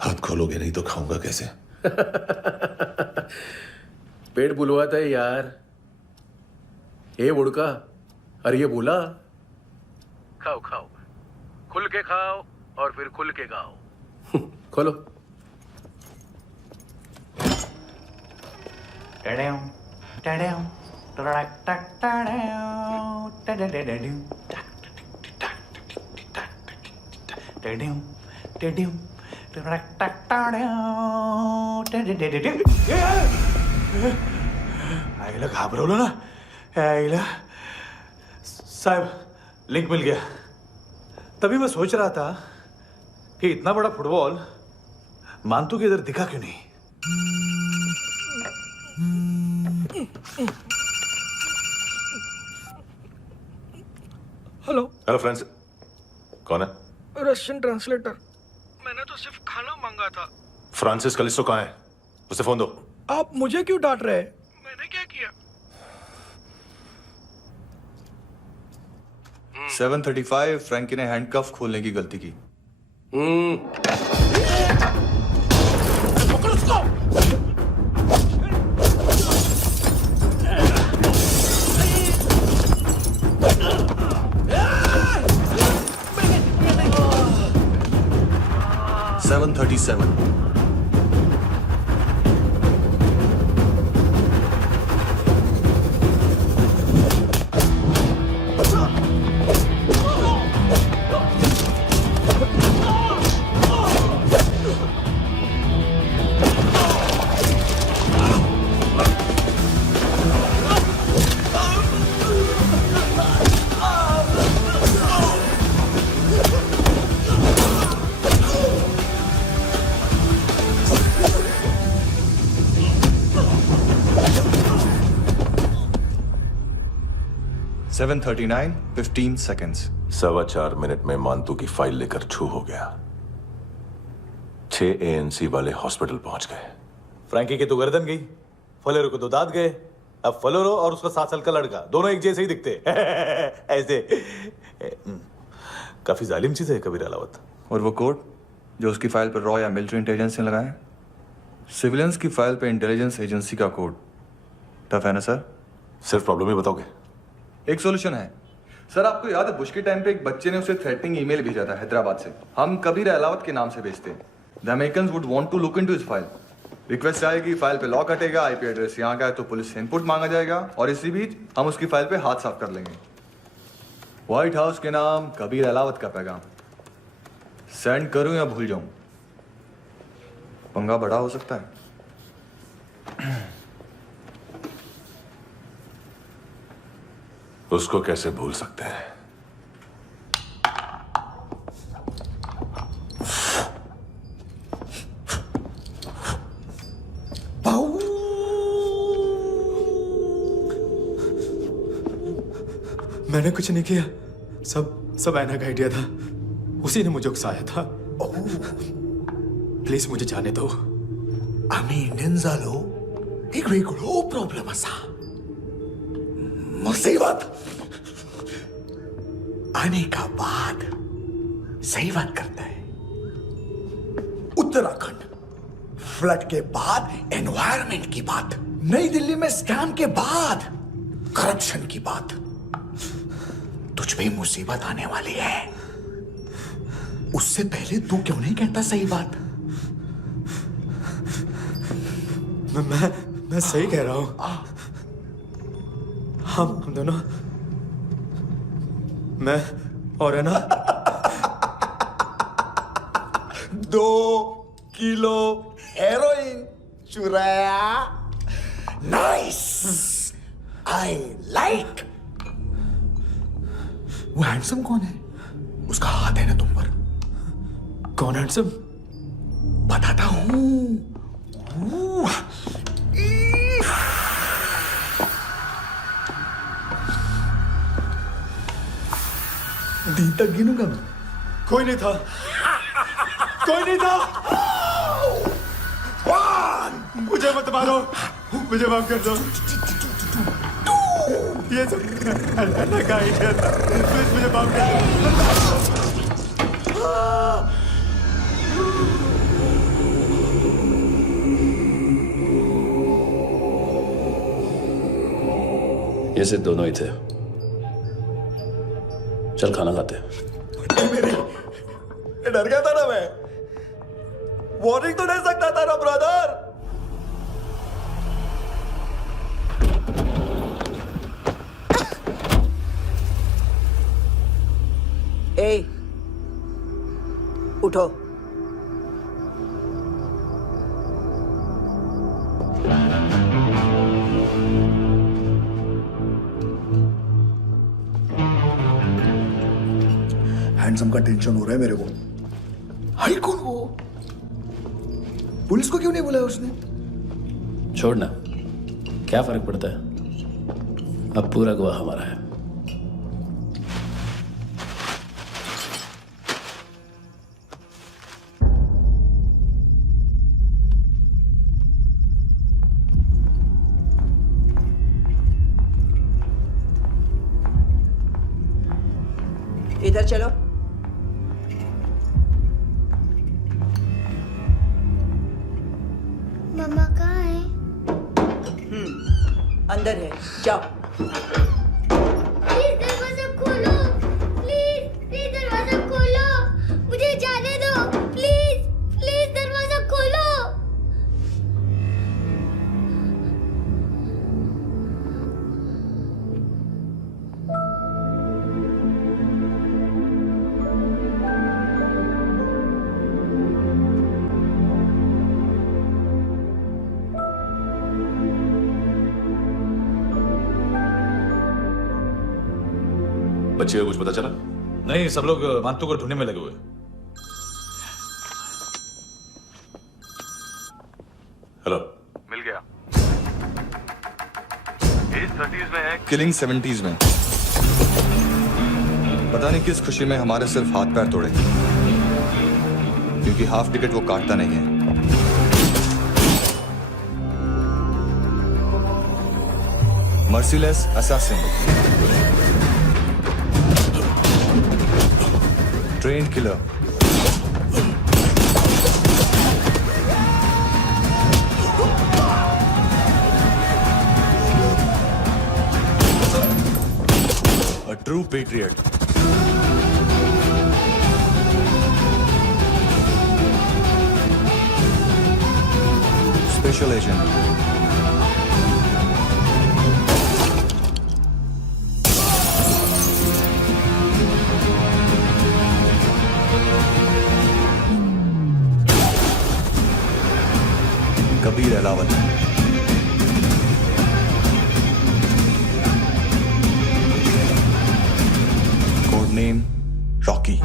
हाथ खोलोगे नहीं तो खाऊंगा कैसे? पेट बुलवाता है यार। ए बुड़का, अरे ये बोला। खाओ खाओ, खुल के खाओ और फिर खुल के गाओ। खोलो। आईला घाबरवलं ना। आईला साहब, लिंक मिल गया। तभी मैं सोच रहा था कि इतना बड़ा फुटबॉल मानतू के इधर दिखा क्यों नहीं। हेलो फ्रेंड्स, कौन है? Russian translator. मैंने तो सिर्फ खाना मांगा था। फ्रांसिस कलिस्टो कहाँ है? उसे फोन दो। आप मुझे क्यों डांट रहे हैं? मैंने क्या किया? 735 फ्रैंकी ने हैंडकफ खोलने की गलती की। पकड़ो उसको। 737। 7:39, 15 seconds. 4.25 मिनट में मानतू की फाइल लेकर छू हो गया। 6 ANC वाले हॉस्पिटल पहुंच गए। फ्रैंकी की तो गर्दन गई, फलेरो को तो दांत गए। अब फलेरो और उसका 7 साल का लड़का दोनों एक जैसे ही दिखते ऐसे। काफी जालिम चीज है कबीर अलावत। और वो कोड जो उसकी फाइल पर रॉ या मिलिट्री इंटेलिजेंस ने लगाया, सिविलियंस की फाइल पे इंटेलिजेंस एजेंसी का कोड। टफ है ना सर? सिर्फ प्रॉब्लम ही बताओगे? एक सॉल्यूशन है सर। आपको याद है बुश के टाइम पे एक बच्चे ने उसे थ्रेटनिंग ईमेल भेजा था हैदराबाद से। हम कबीर अलावत के नाम से भेजते हैं। The Americans would want to look into his file. Request आएगी, फाइल पे लॉक हटेगा, आईपी एड्रेस यहाँ का है तो पुलिस से इनपुट मांगा जाएगा और इसी बीच हम उसकी फाइल पे हाथ साफ कर लेंगे। व्हाइट हाउस के नाम कबीर अलावत का पैगाम। सेंड करूं या भूल जाऊं? पंगा बड़ा हो सकता है। उसको कैसे भूल सकते हैं? मैंने कुछ नहीं किया, सब ऐना का आइडिया था। उसी ने मुझे उकसाया था। प्लीज मुझे जाने दो। आम्ही इंडियन्सालो एक वेगळो प्रॉब्लेम असा, मुसीबत आने का बाद सही बात करता है। उत्तराखंड फ्लड के बाद एनवायरनमेंट की बात, नई दिल्ली में स्कैम के बाद करप्शन की बात। तुझ पे मुसीबत आने वाली है, उससे पहले तू क्यों नहीं कहता सही बात? मैं सही कह रहा हूं। हम दोनों, मैं और है ना 2 किलो हेरोइन चुराया। Nice, I like. वो हैंडसम कौन है? उसका हाथ है ना तुम पर? कौन हैंडसम? बताता हूं। दी तक गिनूंगा मैं। कोई नहीं था, कोई नहीं था। मुझे मत मारो, मुझे माफ कर दो। ये सब ऐना का आइडिया था। प्लीज मुझे माफ कर दो। ये सिर्फ दोनों ही थे। चल खाना खाते हैं। डर गया था ना मैं। वार्निंग तो दे सकता था ना ब्रदर। ए, उठो। हैंडसम का टेंशन हो रहा है मेरे को। हाई कौन वो? पुलिस को क्यों नहीं बुलाया उसने? छोड़ना, क्या फर्क पड़ता है? अब पूरा गवाह हमारा है। इधर चलो। मम्मा कहाँ है? अंदर है, जाओ। प्लीज दरवाजा खोलो, प्लीज दरवाजा खोलो, मुझे जाने दो। प्लीज दरवाजा खोलो। बच्चे को कुछ पता चला? नहीं, सब लोग मानतू को ढूंढने में लगे हुए। हेलो, मिल गया। एज 30s में है, किलिंग 70s में। पता नहीं किस खुशी में हमारे सिर्फ हाथ पैर तोड़े, क्योंकि हाफ टिकट वो काटता नहीं है। Merciless assassin, train killer, a true patriot. Special agent. Kabir Ahlawat. Code name Rocky.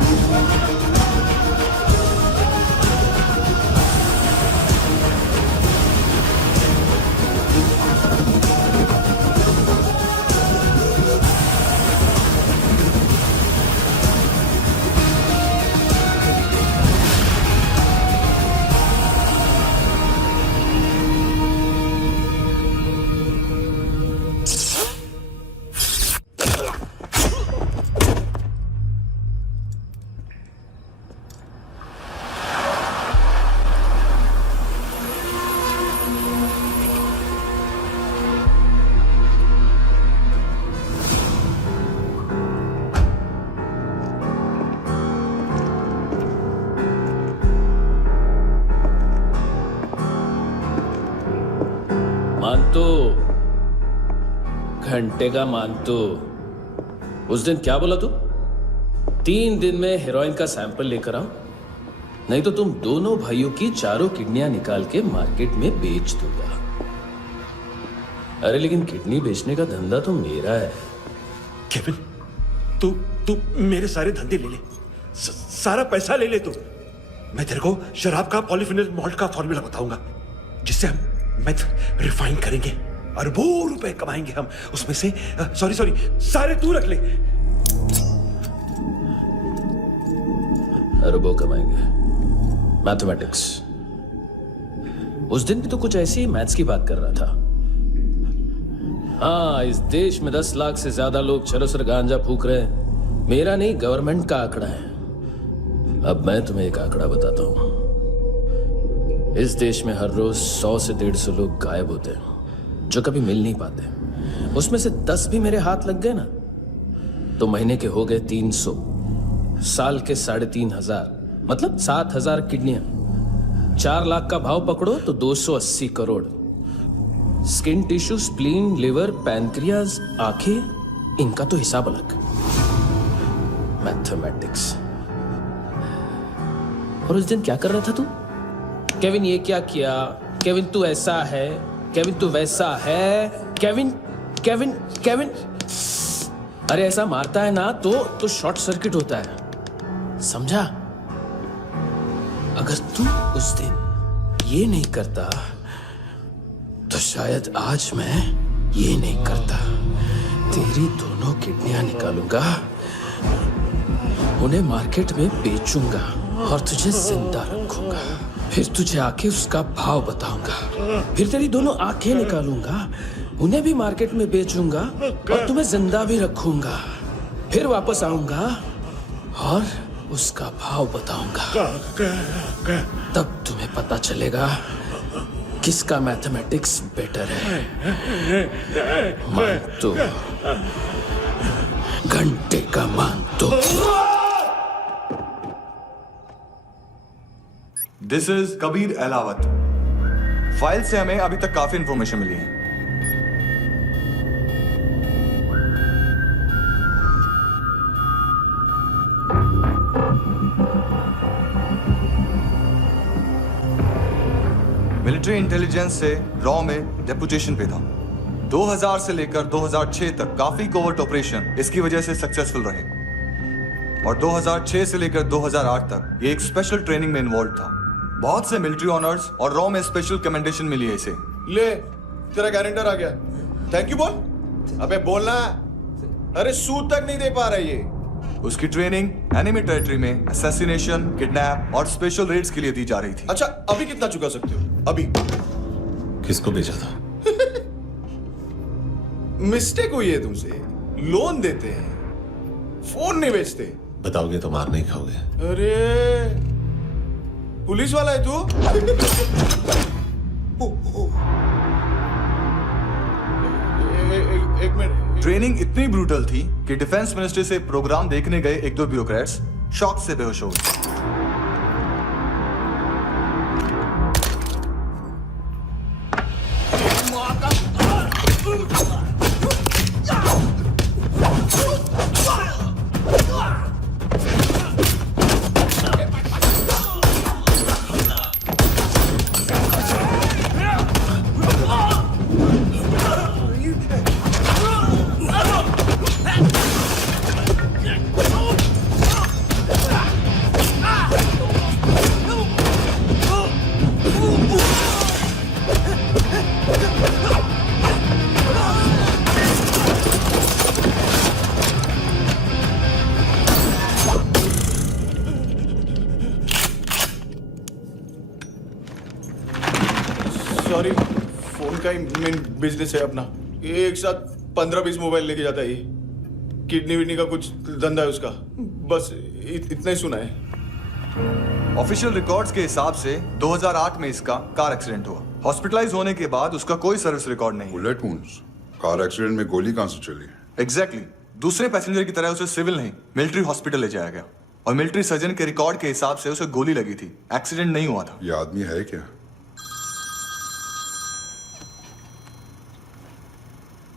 मानतो, घंटे का मानतो, उस दिन क्या बोला तू? 3 दिन में हेरोइन का सैंपल लेकर आओ, नहीं तो तुम दोनों भाइयों की चारों किडनियां निकाल के मार्केट में बेच दूंगा। अरे लेकिन किडनी बेचने का धंधा तो मेरा है। केविन, तू मेरे सारे धंधे ले ले, सारा पैसा ले ले तू। मैं तेरे को शराब का पॉलीफिनल मॉल्ट का फॉर्मूला बताऊंगा, जिससे हम मेथ रिफाइन करेंगे, अरबों रुपए कमाएंगे हम उसमें से। सॉरी सारे तू रख ले। अरबों कमाएंगे, मैथमेटिक्स। उस दिन भी तो कुछ ऐसी मैथ्स की बात कर रहा था। हाँ, इस देश में 10 लाख से ज्यादा लोग चरस और गांजा फूक रहे हैं। मेरा नहीं, गवर्नमेंट का आंकड़ा है। अब मैं तुम्हें एक आंकड़ा बताता हूं। इस देश में हर रोज 100 से 150 लोग गायब होते हैं, जो कभी मिल नहीं पाते। उसमें से 10 भी मेरे हाथ लग गए ना, तो महीने के हो गए 300, साल के 3,500, मतलब 7,000 किडनियां। 4 लाख का भाव पकड़ो तो 280 crore. Skin tissue, spleen, liver, pancreas, आंखें, इनका तो हिसाब अलग। मैथमेटिक्स। और उस दिन क्या कर रहा था तू? केविन ये क्या किया, केविन तू ऐसा है, केविन तू वैसा है, केविन केविन केविन। अरे ऐसा मारता है ना तो शॉर्ट सर्किट होता है, समझा? अगर तू उस दिन ये नहीं करता तो शायद आज मैं ये नहीं करता। तेरी दोनों किडनियां निकालूंगा, उन्हें मार्केट में बेचूंगा और तुझे जिंदा रखूंगा। फिर तुझे आके उसका भाव बताऊंगा। फिर तेरी दोनों आंखें निकालूंगा, उन्हें भी मार्केट में बेचूंगा और तुम्हें जिंदा भी रखूंगा। फिर वापस आऊंगा और उसका भाव बताऊंगा। तब तुम्हें पता चलेगा किसका मैथमेटिक्स बेटर है। मानतो, घंटे का मानतो। This is Kabir Ahlawat. File से हमें अभी तक काफी इंफॉर्मेशन मिली है। मिलिट्री इंटेलिजेंस से रॉ में डेपुटेशन पे था। 2000 से लेकर 2006 तक काफी कोवर्ट ऑपरेशन इसकी वजह से सक्सेसफुल रहे, और 2006 से लेकर 2008 तक ये एक स्पेशल ट्रेनिंग में इन्वॉल्व था। बहुत से मिलिट्री ऑनर्स और रॉ में स्पेशल कमेंडेशन मिली है इसे। ले, तेरा गारंटर आ गया। थैंक यू बोल। अबे बोलना। अरे सूद तक नहीं दे पा रहा ये। उसकी ट्रेनिंग एनिमी टेरिटरी में असैसिनेशन, किडनैप और स्पेशल रेड्स के लिए दी जा रही थी। अच्छा अभी कितना चुका सकते हो? अभी किसको भेजा था? मिस्टेक हुई है तुमसे। लोन देते हैं, फोन नहीं बेचते। बताओगे तो मार नहीं खाओगे। अरे पुलिस वाला है तू? एक मिनट। ट्रेनिंग इतनी ब्रूटल थी कि डिफेंस मिनिस्ट्री से प्रोग्राम देखने गए एक दो ब्यूरोक्रेट्स शॉक से बेहोश हो गए। सॉरी, फोन का ही मेन बिजनेस है अपना। एक साथ 15-20 मोबाइल लेके जाता है ये। किडनी विडनी का कुछ धंधा है उसका। बस इतना ही सुना है। ऑफिशियल रिकॉर्ड्स के हिसाब से 2008 में इसका कार एक्सीडेंट हुआ। हॉस्पिटलाइज होने के बाद उसका कोई सर्विस रिकॉर्ड नहीं। Bullet wounds. कार एक्सीडेंट में गोली कहां से चली? एग्जैक्टली। दूसरे पैसेंजर की तरह उसे सिविल नहीं, मिलिट्री हॉस्पिटल ले जाया गया और मिलिट्री सर्जन के रिकॉर्ड के हिसाब से उसे गोली लगी थी। एक्सीडेंट नहीं हुआ था। ये आदमी है क्या?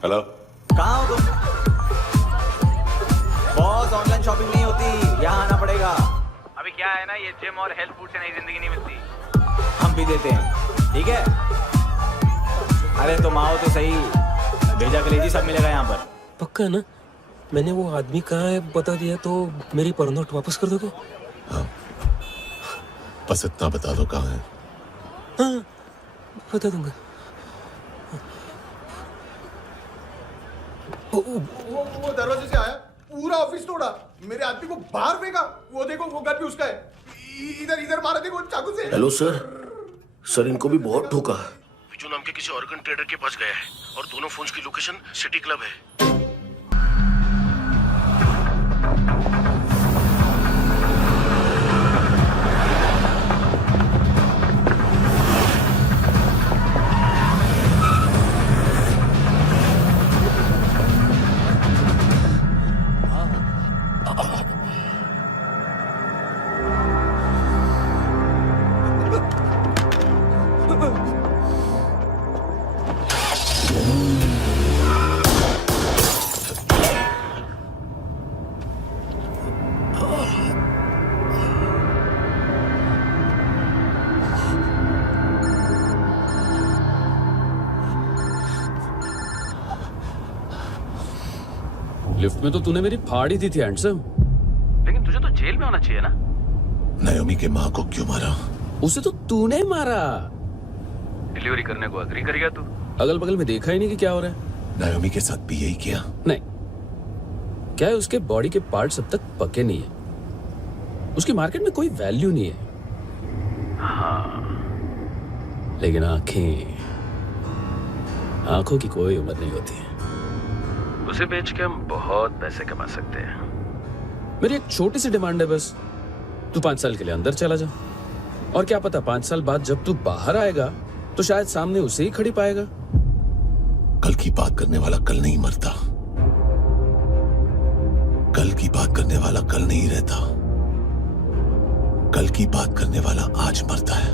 हेलो, कहाँ हो तुम? बॉस, ऑनलाइन शॉपिंग नहीं होती, यहाँ आना पड़ेगा। अभी क्या है ना, ये जिम और हेल्थ फूड से नई जिंदगी नहीं मिलती। हम भी देते हैं, ठीक है? अरे तुम आओ तो सही, भेजा कलेजी सब मिलेगा यहाँ पर। पक्का ना? मैंने वो आदमी कहाँ है बता दिया तो मेरी पर नोट वापस कर दोगे? हाँ, बस इतना बता दो कहाँ है। हाँ, बता दूंगा। वो दरवाजे से आया, पूरा ऑफिस तोड़ा, मेरे आदमी को बाहर फेंका। वो देखो, वो घर भी उसका है। इधर मारा देखो चाकू से। हेलो सर, सर इनको भी बहुत ठोका। बिजू नाम के किसी ऑर्गन ट्रेडर के पास गया है और दोनों फोन्स की लोकेशन सिटी क्लब है। लिफ्ट में तो तूने मेरी फाड़ ही दी थी हैंडसम। लेकिन तुझे तो जेल में होना चाहिए ना। नायोमी के माँ को क्यों मारा? उसे तो तूने मारा। डिलीवरी करने को अग्री कर गया तू। अगल बगल में देखा ही नहीं कि क्या हो रहा है। नायोमी के साथ भी यही किया? नहीं, क्या है उसके बॉडी के पार्ट्स अब तक पके नहीं है। उसकी मार्केट में कोई वैल्यू नहीं है। हाँ, लेकिन आंखों की कोई उम्र नहीं होती है। उसे बेच के हम बहुत पैसे कमा सकते हैं। मेरी एक छोटी सी डिमांड है बस, तू 5 साल के लिए अंदर चला जा और क्या पता 5 साल बाद जब तू बाहर आएगा तो शायद सामने उसे ही खड़ी पाएगा। कल की बात करने वाला कल नहीं मरता। कल की बात करने वाला कल नहीं रहता। कल की बात करने वाला आज मरता है।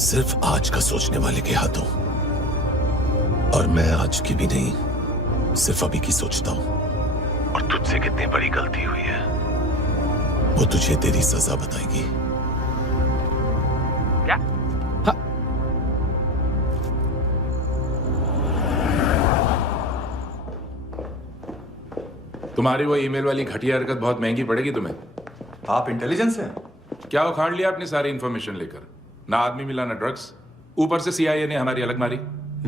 सिर्फ आज का सोचने वाले के हाथों। और मैं आज की भी नहीं, सिर्फ अभी की सोचता हूं। और तुझसे कितनी बड़ी गलती हुई है वो तुझे तेरी सजा बताएगी। क्या? हाँ। तुम्हारी वो ईमेल वाली घटिया हरकत बहुत महंगी पड़ेगी तुम्हें। आप इंटेलिजेंस हैं? क्या उखाड़ लिया अपनी सारी इंफॉर्मेशन लेकर? ना आदमी मिला ना ड्रग्स, ऊपर से सीआईए ने हमारी अलग मारी।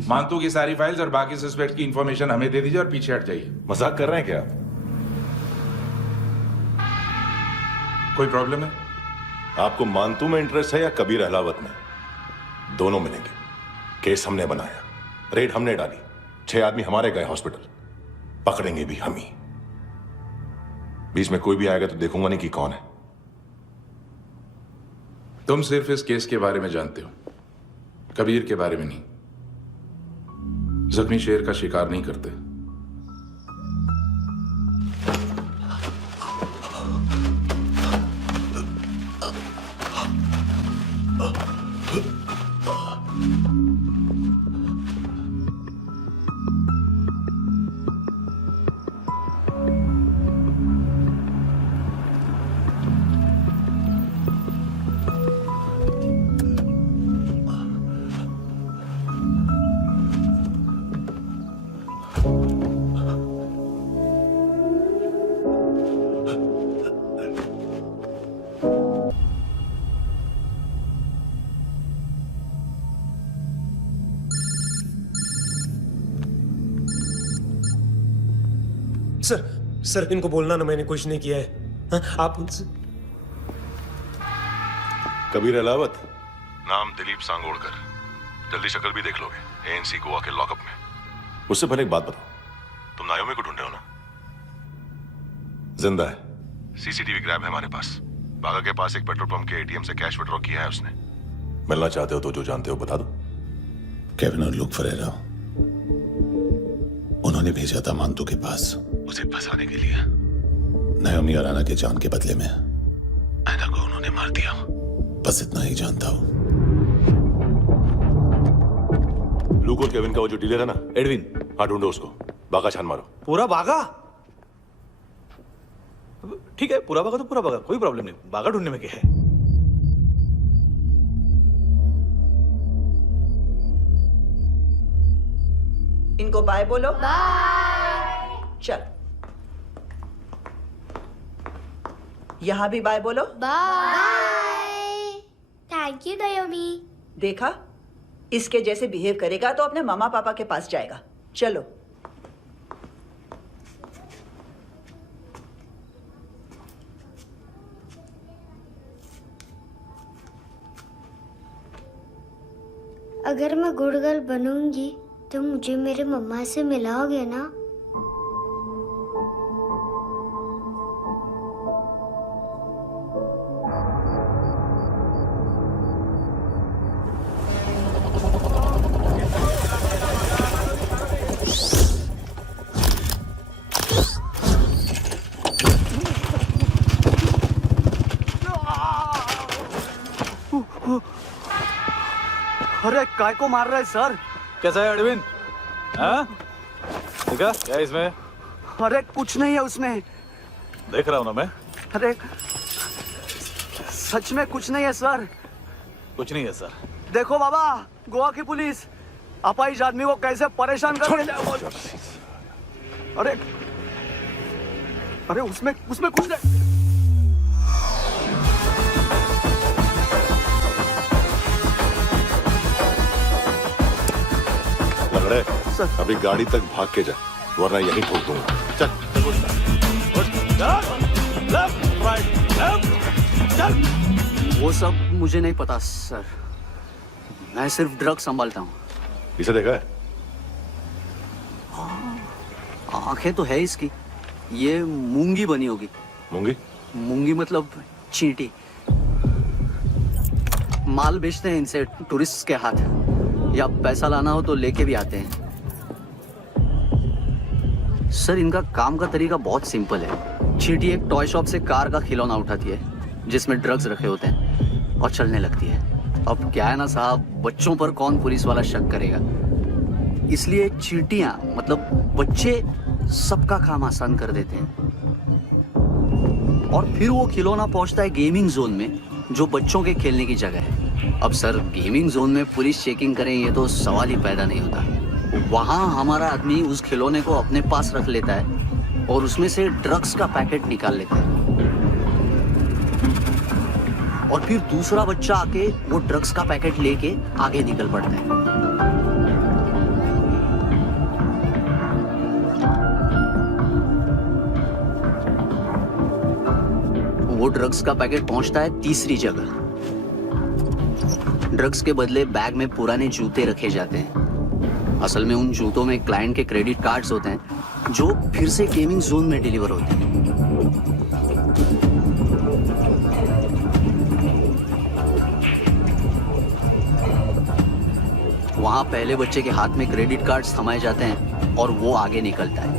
मानतू की सारी फाइल्स और बाकी सस्पेक्ट की इंफॉर्मेशन हमें दे दीजिए और पीछे हट जाइए। मजाक कर रहे हैं क्या? कोई प्रॉब्लम है? आपको मानतू में इंटरेस्ट है या कबीर अहलावत में? दोनों मिलेंगे। केस हमने बनाया, रेड हमने डाली, 6 आदमी हमारे गए हॉस्पिटल, पकड़ेंगे भी हम ही। बीच में कोई भी आएगा तो देखूंगा नहीं कि कौन है। तुम सिर्फ इस केस के बारे में जानते हो, कबीर के बारे में नहीं। जख्मी शेर का शिकार नहीं करते। सर इनको बोलना ना मैंने कुछ नहीं किया है। हाँ, आप उनसे। कबीर अहलावत, नाम दिलीप सांगोड़कर। जल्दी शक्ल भी देख लोगे एएनसी गोवा के लॉकअप में। उससे पहले एक बात बताओ, तुम नायोमी को ढूंढ रहे हो ना? जिंदा है, सीसीटीवी ग्रैब है हमारे पास। बागा के पास एक पेट्रोल पंप के एटीएम से कैश विड्रॉ किया है उसने। मिलना चाहते हो तो जो जानते हो बता दो। केविन और लुक फरेरा, उन्होंने भेजा था मांतू के पास उसे फंसाने के लिए। नायोमी अराना के जान के बदले में ऐना को उन्होंने मार दिया। बस इतना ही जानता हूं। लुक और केविन का वो जो डीलर है ना, एडविन, हाँ ढूंढो उसको। बागा छान मारो। पूरा बागा? ठीक है, पूरा बागा तो पूरा बागा, कोई प्रॉब्लम नहीं। बागा ढूंढने में क्या है? इनको बाय बोलो। बाय। चल, यहां भी बाय बोलो। बाय। Thank you नायोमी। देखा, इसके जैसे बिहेव करेगा तो अपने मामा पापा के पास जाएगा। चलो। अगर मैं गुड गर्ल बनूंगी तो मुझे मेरे मम्मा से मिलाओगे ना? अरे काय को मार रहा है सर? कैसा है एडविन? हाँ? देखा क्या है इसमें? अरे कुछ नहीं है उसमें। देख रहा हूं ना मैं। अरे सच में कुछ नहीं है सर। कुछ नहीं है सर। देखो बाबा, गोवा की पुलिस अपाहिज आदमी को कैसे परेशान कर रही है। अरे अरे उसमें कुछ नहीं। लंगड़े, अभी गाड़ी तक भाग के जा, वरना यहीं ठोक दूंगा। चल। वो सब मुझे नहीं पता सर, मैं सिर्फ ड्रग संभालता हूँ। इसे देखा है? आंखें तो है इसकी, ये मूंगी बनी होगी। मूंगी? मूंगी मतलब चींटी। माल बेचते हैं इनसे टूरिस्ट के हाथ, या पैसा लाना हो तो लेके भी आते हैं। सर इनका काम का तरीका बहुत सिंपल है। चींटी एक टॉय शॉप से कार का खिलौना उठाती है जिसमें ड्रग्स रखे होते हैं और चलने लगती है। अब क्या है ना साहब, बच्चों पर कौन पुलिस वाला शक करेगा, इसलिए चींटियां मतलब बच्चे सबका काम आसान कर देते हैं। और फिर वो खिलौना पहुंचता है गेमिंग जोन में, जो बच्चों के खेलने की जगह है। अब सर गेमिंग जोन में पुलिस चेकिंग करें ये तो सवाल ही पैदा नहीं होता। वहां हमारा आदमी उस खिलौने को अपने पास रख लेता है और उसमें से ड्रग्स का पैकेट निकाल लेता है, और फिर दूसरा बच्चा आके वो ड्रग्स का पैकेट लेके आगे निकल पड़ता है। वो ड्रग्स का पैकेट पहुंचता है तीसरी जगह। ड्रग्स के बदले बैग में पुराने जूते रखे जाते हैं। असल में उन जूतों में क्लाइंट के क्रेडिट कार्ड्स होते हैं जो फिर से गेमिंग जोन में डिलीवर होते हैं। वहां पहले बच्चे के हाथ में क्रेडिट कार्ड्स थमाए जाते हैं और वो आगे निकलता है।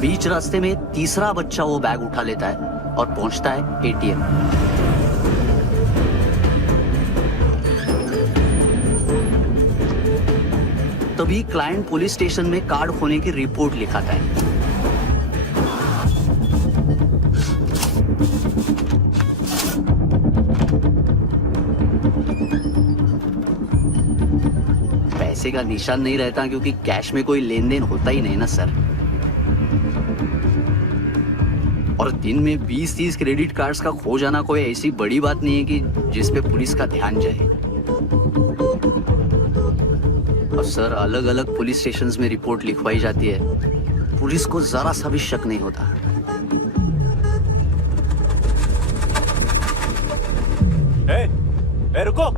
बीच रास्ते में तीसरा बच्चा वो बैग उठा लेता है और पहुंचता है एटीएम। तभी क्लाइंट पुलिस स्टेशन में कार्ड खोने की रिपोर्ट लिखाता है। पैसे का निशान नहीं रहता क्योंकि कैश में कोई लेन देन होता ही नहीं ना सर। और दिन में 20-30 क्रेडिट कार्ड्स का खो जाना कोई ऐसी बड़ी बात नहीं है कि जिस पे पुलिस का ध्यान जाए। और सर अलग अलग पुलिस स्टेशंस में रिपोर्ट लिखवाई जाती है, पुलिस को जरा सा भी शक नहीं होता। रुको।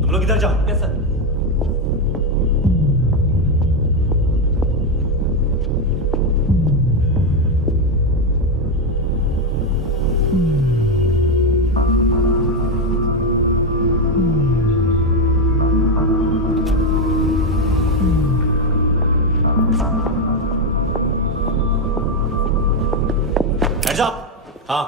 तुम लोग इधर जाओ। Yes sir. हाँ।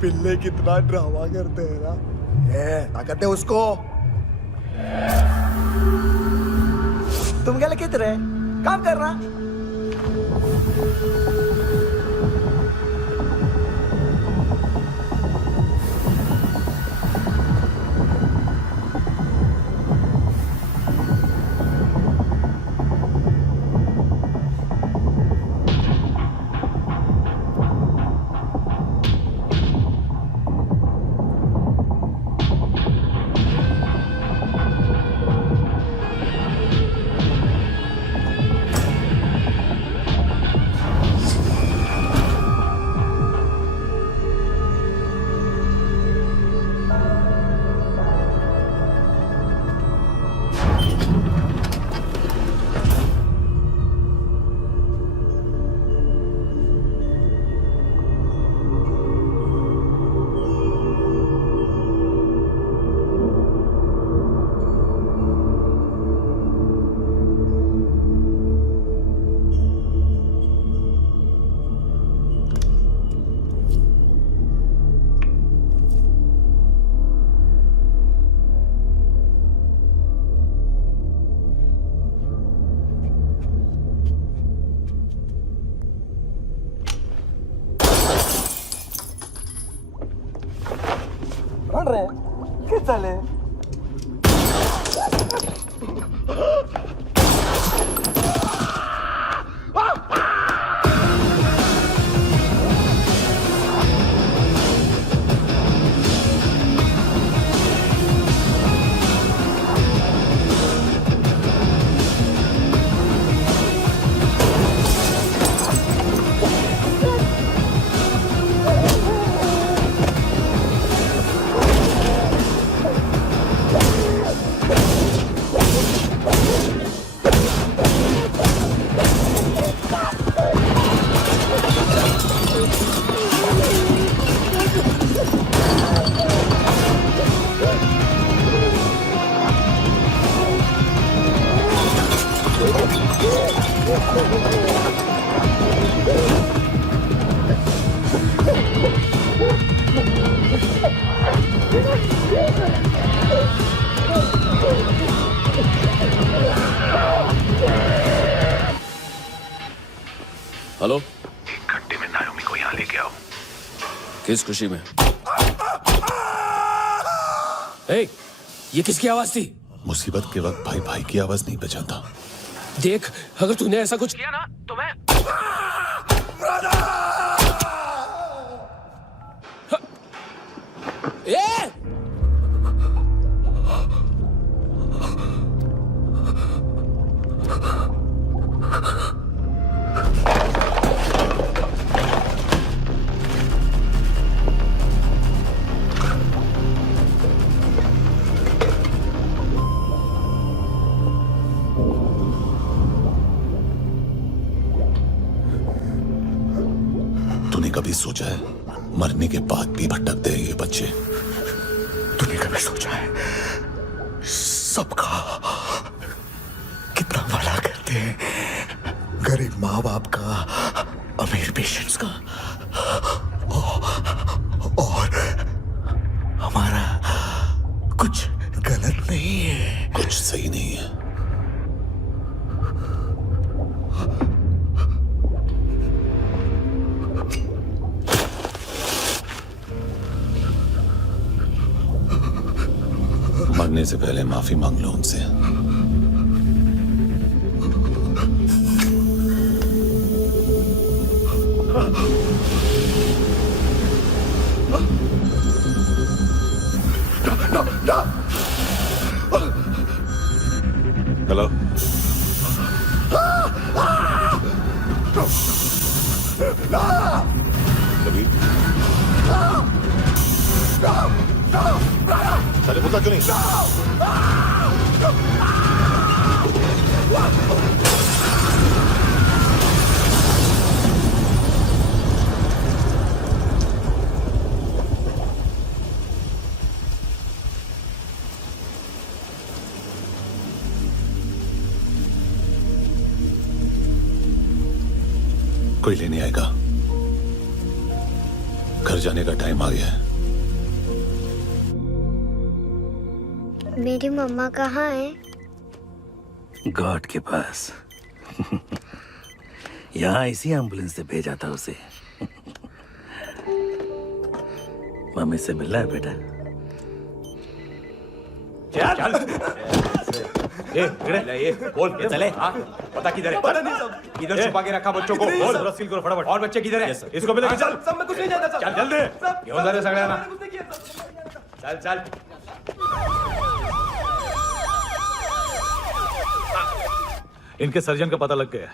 पिल्ले कितना ड्रामा करते हैं ना। क्या कहते हैं उसको? तुम क्या लिखित रहे? काम कर रहा। ढूंढ रहे किस साले हेलो, 1 घंटे में नायोमी को यहाँ लेके आओ। किस खुशी में? ए, ये किसकी आवाज थी? मुसीबत के वक्त भाई भाई की आवाज नहीं बजाता। देख, अगर तूने ऐसा कुछ किया ना तो मैं ए! तूने कभी सोचा है मरने के बाद भी भटकते हैं ये बच्चे? तूने कभी सोचा है सबका कितना भला करते हैं, गरीब माँ बाप का, अमीर पेशेंट्स का, और हमारा कुछ गलत नहीं है, कुछ सही नहीं है। मरने से पहले माफी मांग लो उनसे। हेलो, कबीर, सारे पुता क्यों नहीं? कोई लेने आएगा। घर जाने का टाइम आ गया है। मेरी मम्मा कहाँ है? गॉड के पास। यहाँ इसी एम्बुलेंस से भेजा था उसे। मम्मी से मिलना है बेटा। ये बोल ये चले। पता किधर है? पता नहीं सब। इधर छुपा के रखा बच्चों को। बोल रस्सी करो फटाफट। और बच्चे किधर है? इसको भी लेके चल। सब में कुछ नहीं जानता। चल जल्दी। क्यों जा रहे सगळे ना? चल चल। इनके सर्जन का पता लग गया।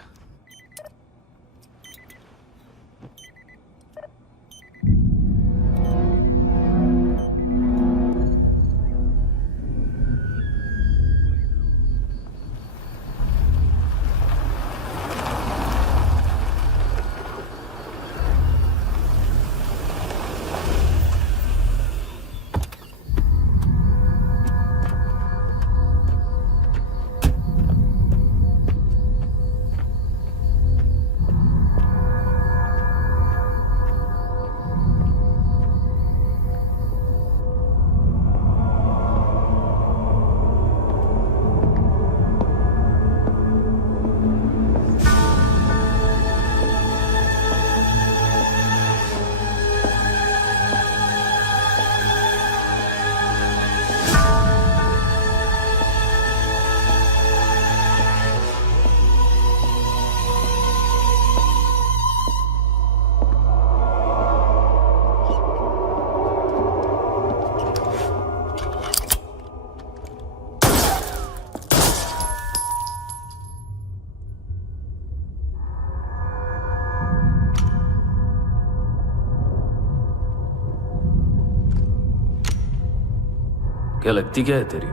क्या लगती क्या है तेरी?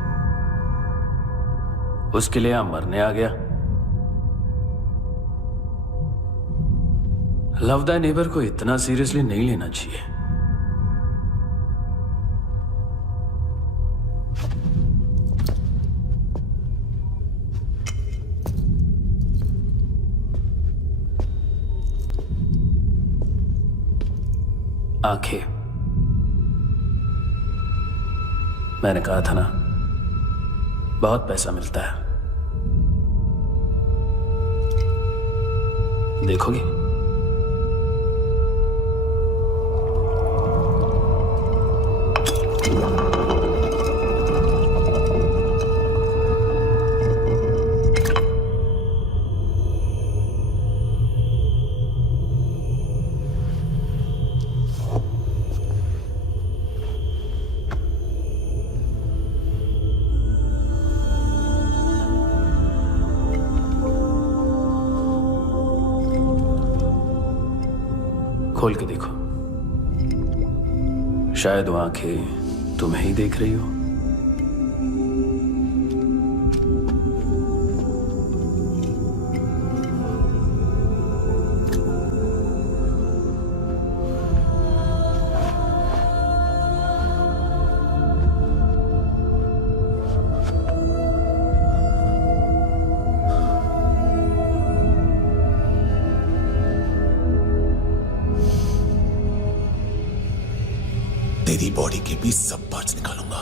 उसके लिए यहां मरने आ गया? लव द नेबर को इतना सीरियसली नहीं लेना चाहिए। आंखें, मैंने कहा था ना, बहुत पैसा मिलता है। देखोगी? खोल के देखो, शायद वो आंखें तुम्हें ही देख रही हो। तेरी बॉडी के भी सब पार्ट्स निकालूंगा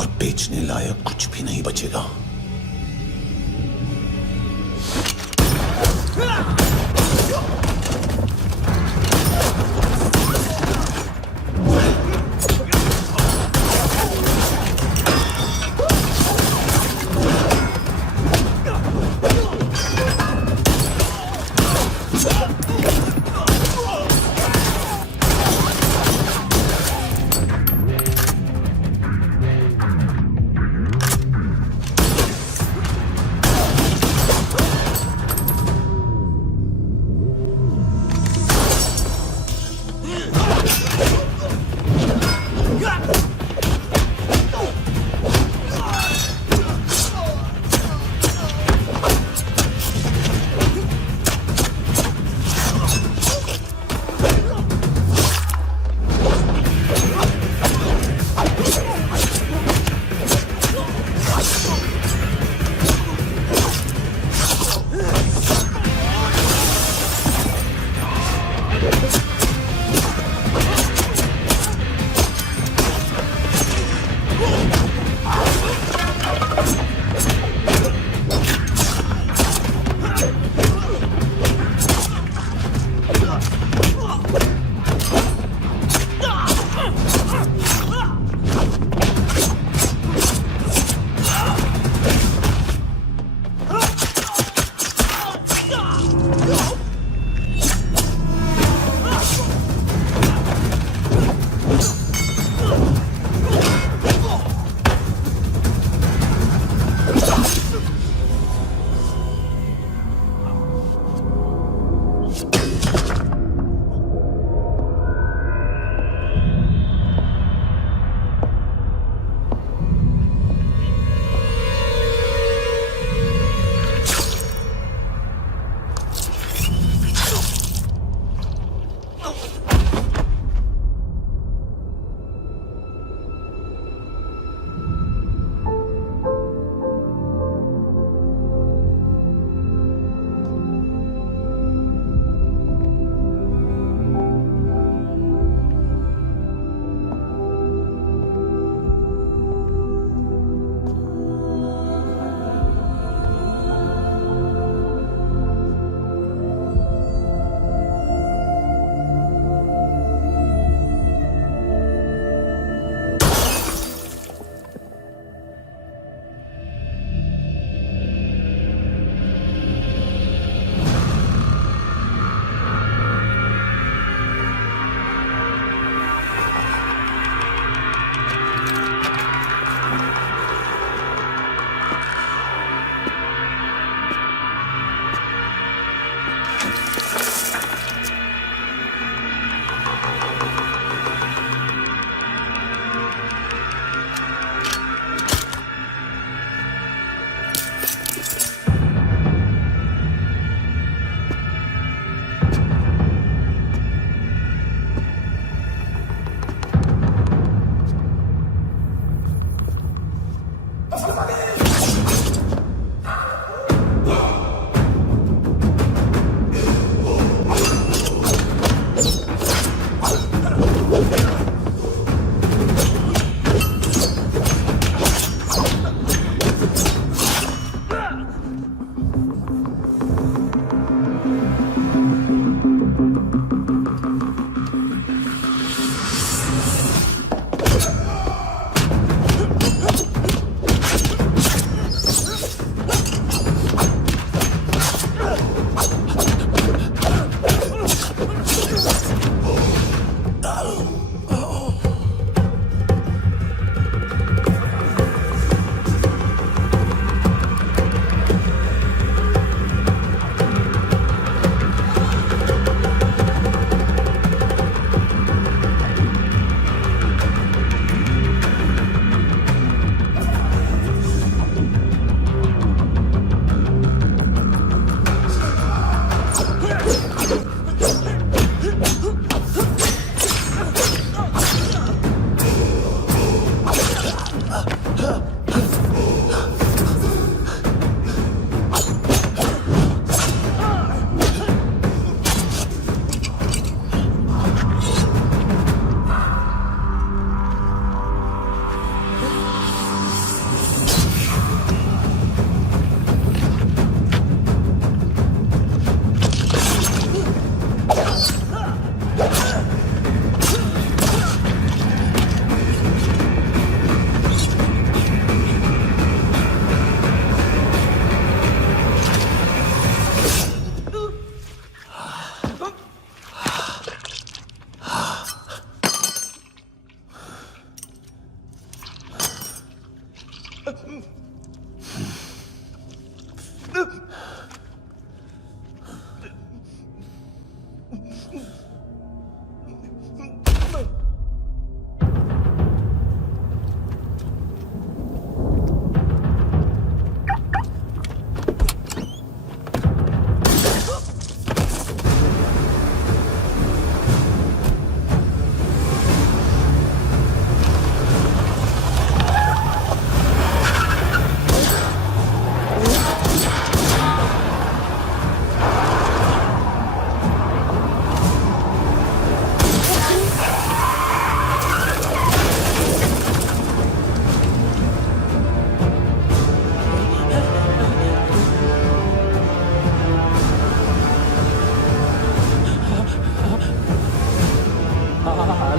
और बेचने लायक कुछ भी नहीं बचेगा।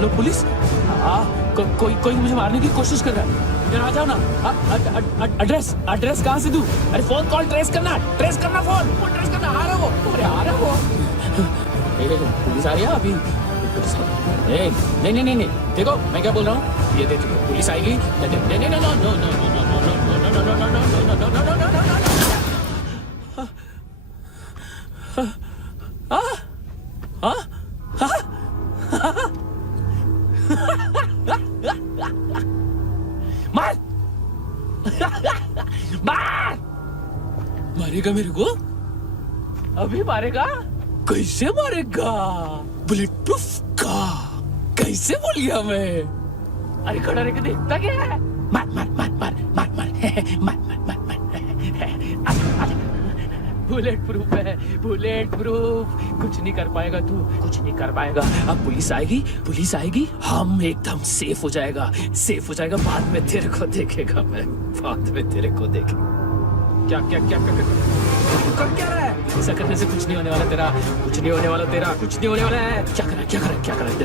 हेलो पुलिस, कोई मुझे मारने की कोशिश कर रहा है, इधर आ जाओ ना। एड्रेस कहाँ से दूं? अरे फोन कॉल ट्रेस करना फोन ट्रेस करना। आ रहा वो, अरे आ रहा वो। पुलिस आ रही है अभी। नहीं, देखो मैं क्या बोल रहा हूँ, ये देखो पुलिस आएगी। मार मारेगा मेरे को, अभी मारेगा। कैसे मारेगा? बुलेट प्रूफ का। कैसे बोल गया मैं? अरे खड़ा रह के देखता क्या है? मार बुलेट प्रूफ है, बुलेट प्रूफ। कुछ नहीं कर पाएगा तू, कुछ नहीं कर पाएगा। अब पुलिस आएगी, हम एकदम सेफ हो जाएगा। बाद में तेरे को देखेगा मैं, बाद में तेरे को देखेगा। क्या कर क्या रहा है? ऐसा करने से कुछ नहीं होने वाला तेरा, कुछ नहीं होने वाला है। क्या कर रहा है?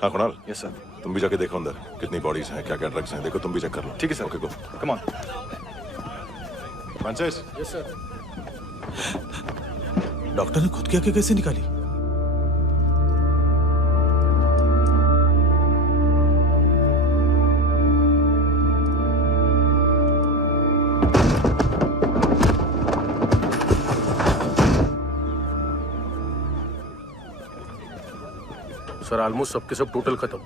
हाँ कुणाल। Yes sir. तुम भी जाके देखो अंदर कितनी बॉडीज हैं, क्या क्या ड्रग्स हैं, देखो तुम भी चेक कर लो। ठीक है sir. Okay go, come on. Francis. Yes sir. Doctor ने खुद की आंखें कैसे निकाली? सर ऑलमोस्ट सबके सब टोटल खत्म।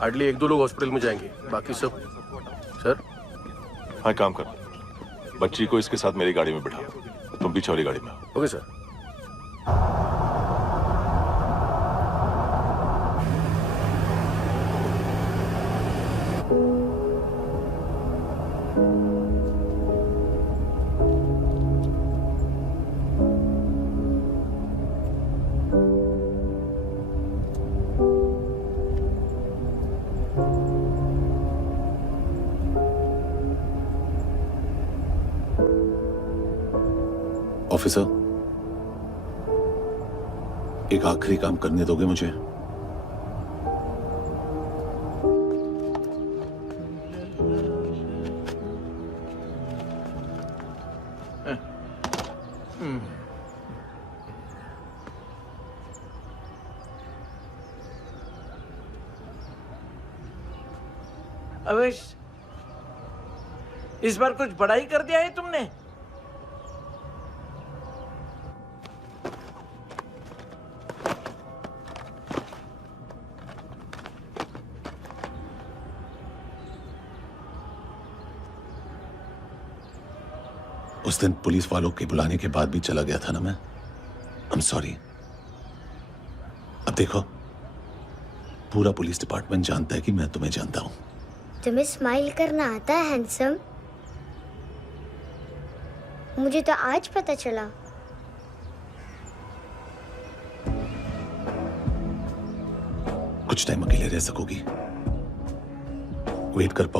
हार्डली 1-2 लोग हॉस्पिटल में जाएंगे, बाकी सब। सर हाँ काम कर, बच्ची को इसके साथ मेरी गाड़ी में बिठा, तुम पीछे वाली गाड़ी में। Okay sir. ऑफिसर, एक आखिरी काम करने दोगे मुझे? अवेश, इस बार कुछ बड़ा ही कर दिया है तुमने। उस दिन पुलिस वालों के बुलाने के बाद भी चला गया था ना मैं। I'm sorry. अब देखो, पूरा पुलिस डिपार्टमेंट जानता है कि मैं तुम्हें जानता हूं। तुम्हें स्माइल करना आता है हैंडसम? मुझे तो आज पता चला। कुछ टाइम अकेले रह सकोगी? वेट कर पाओगी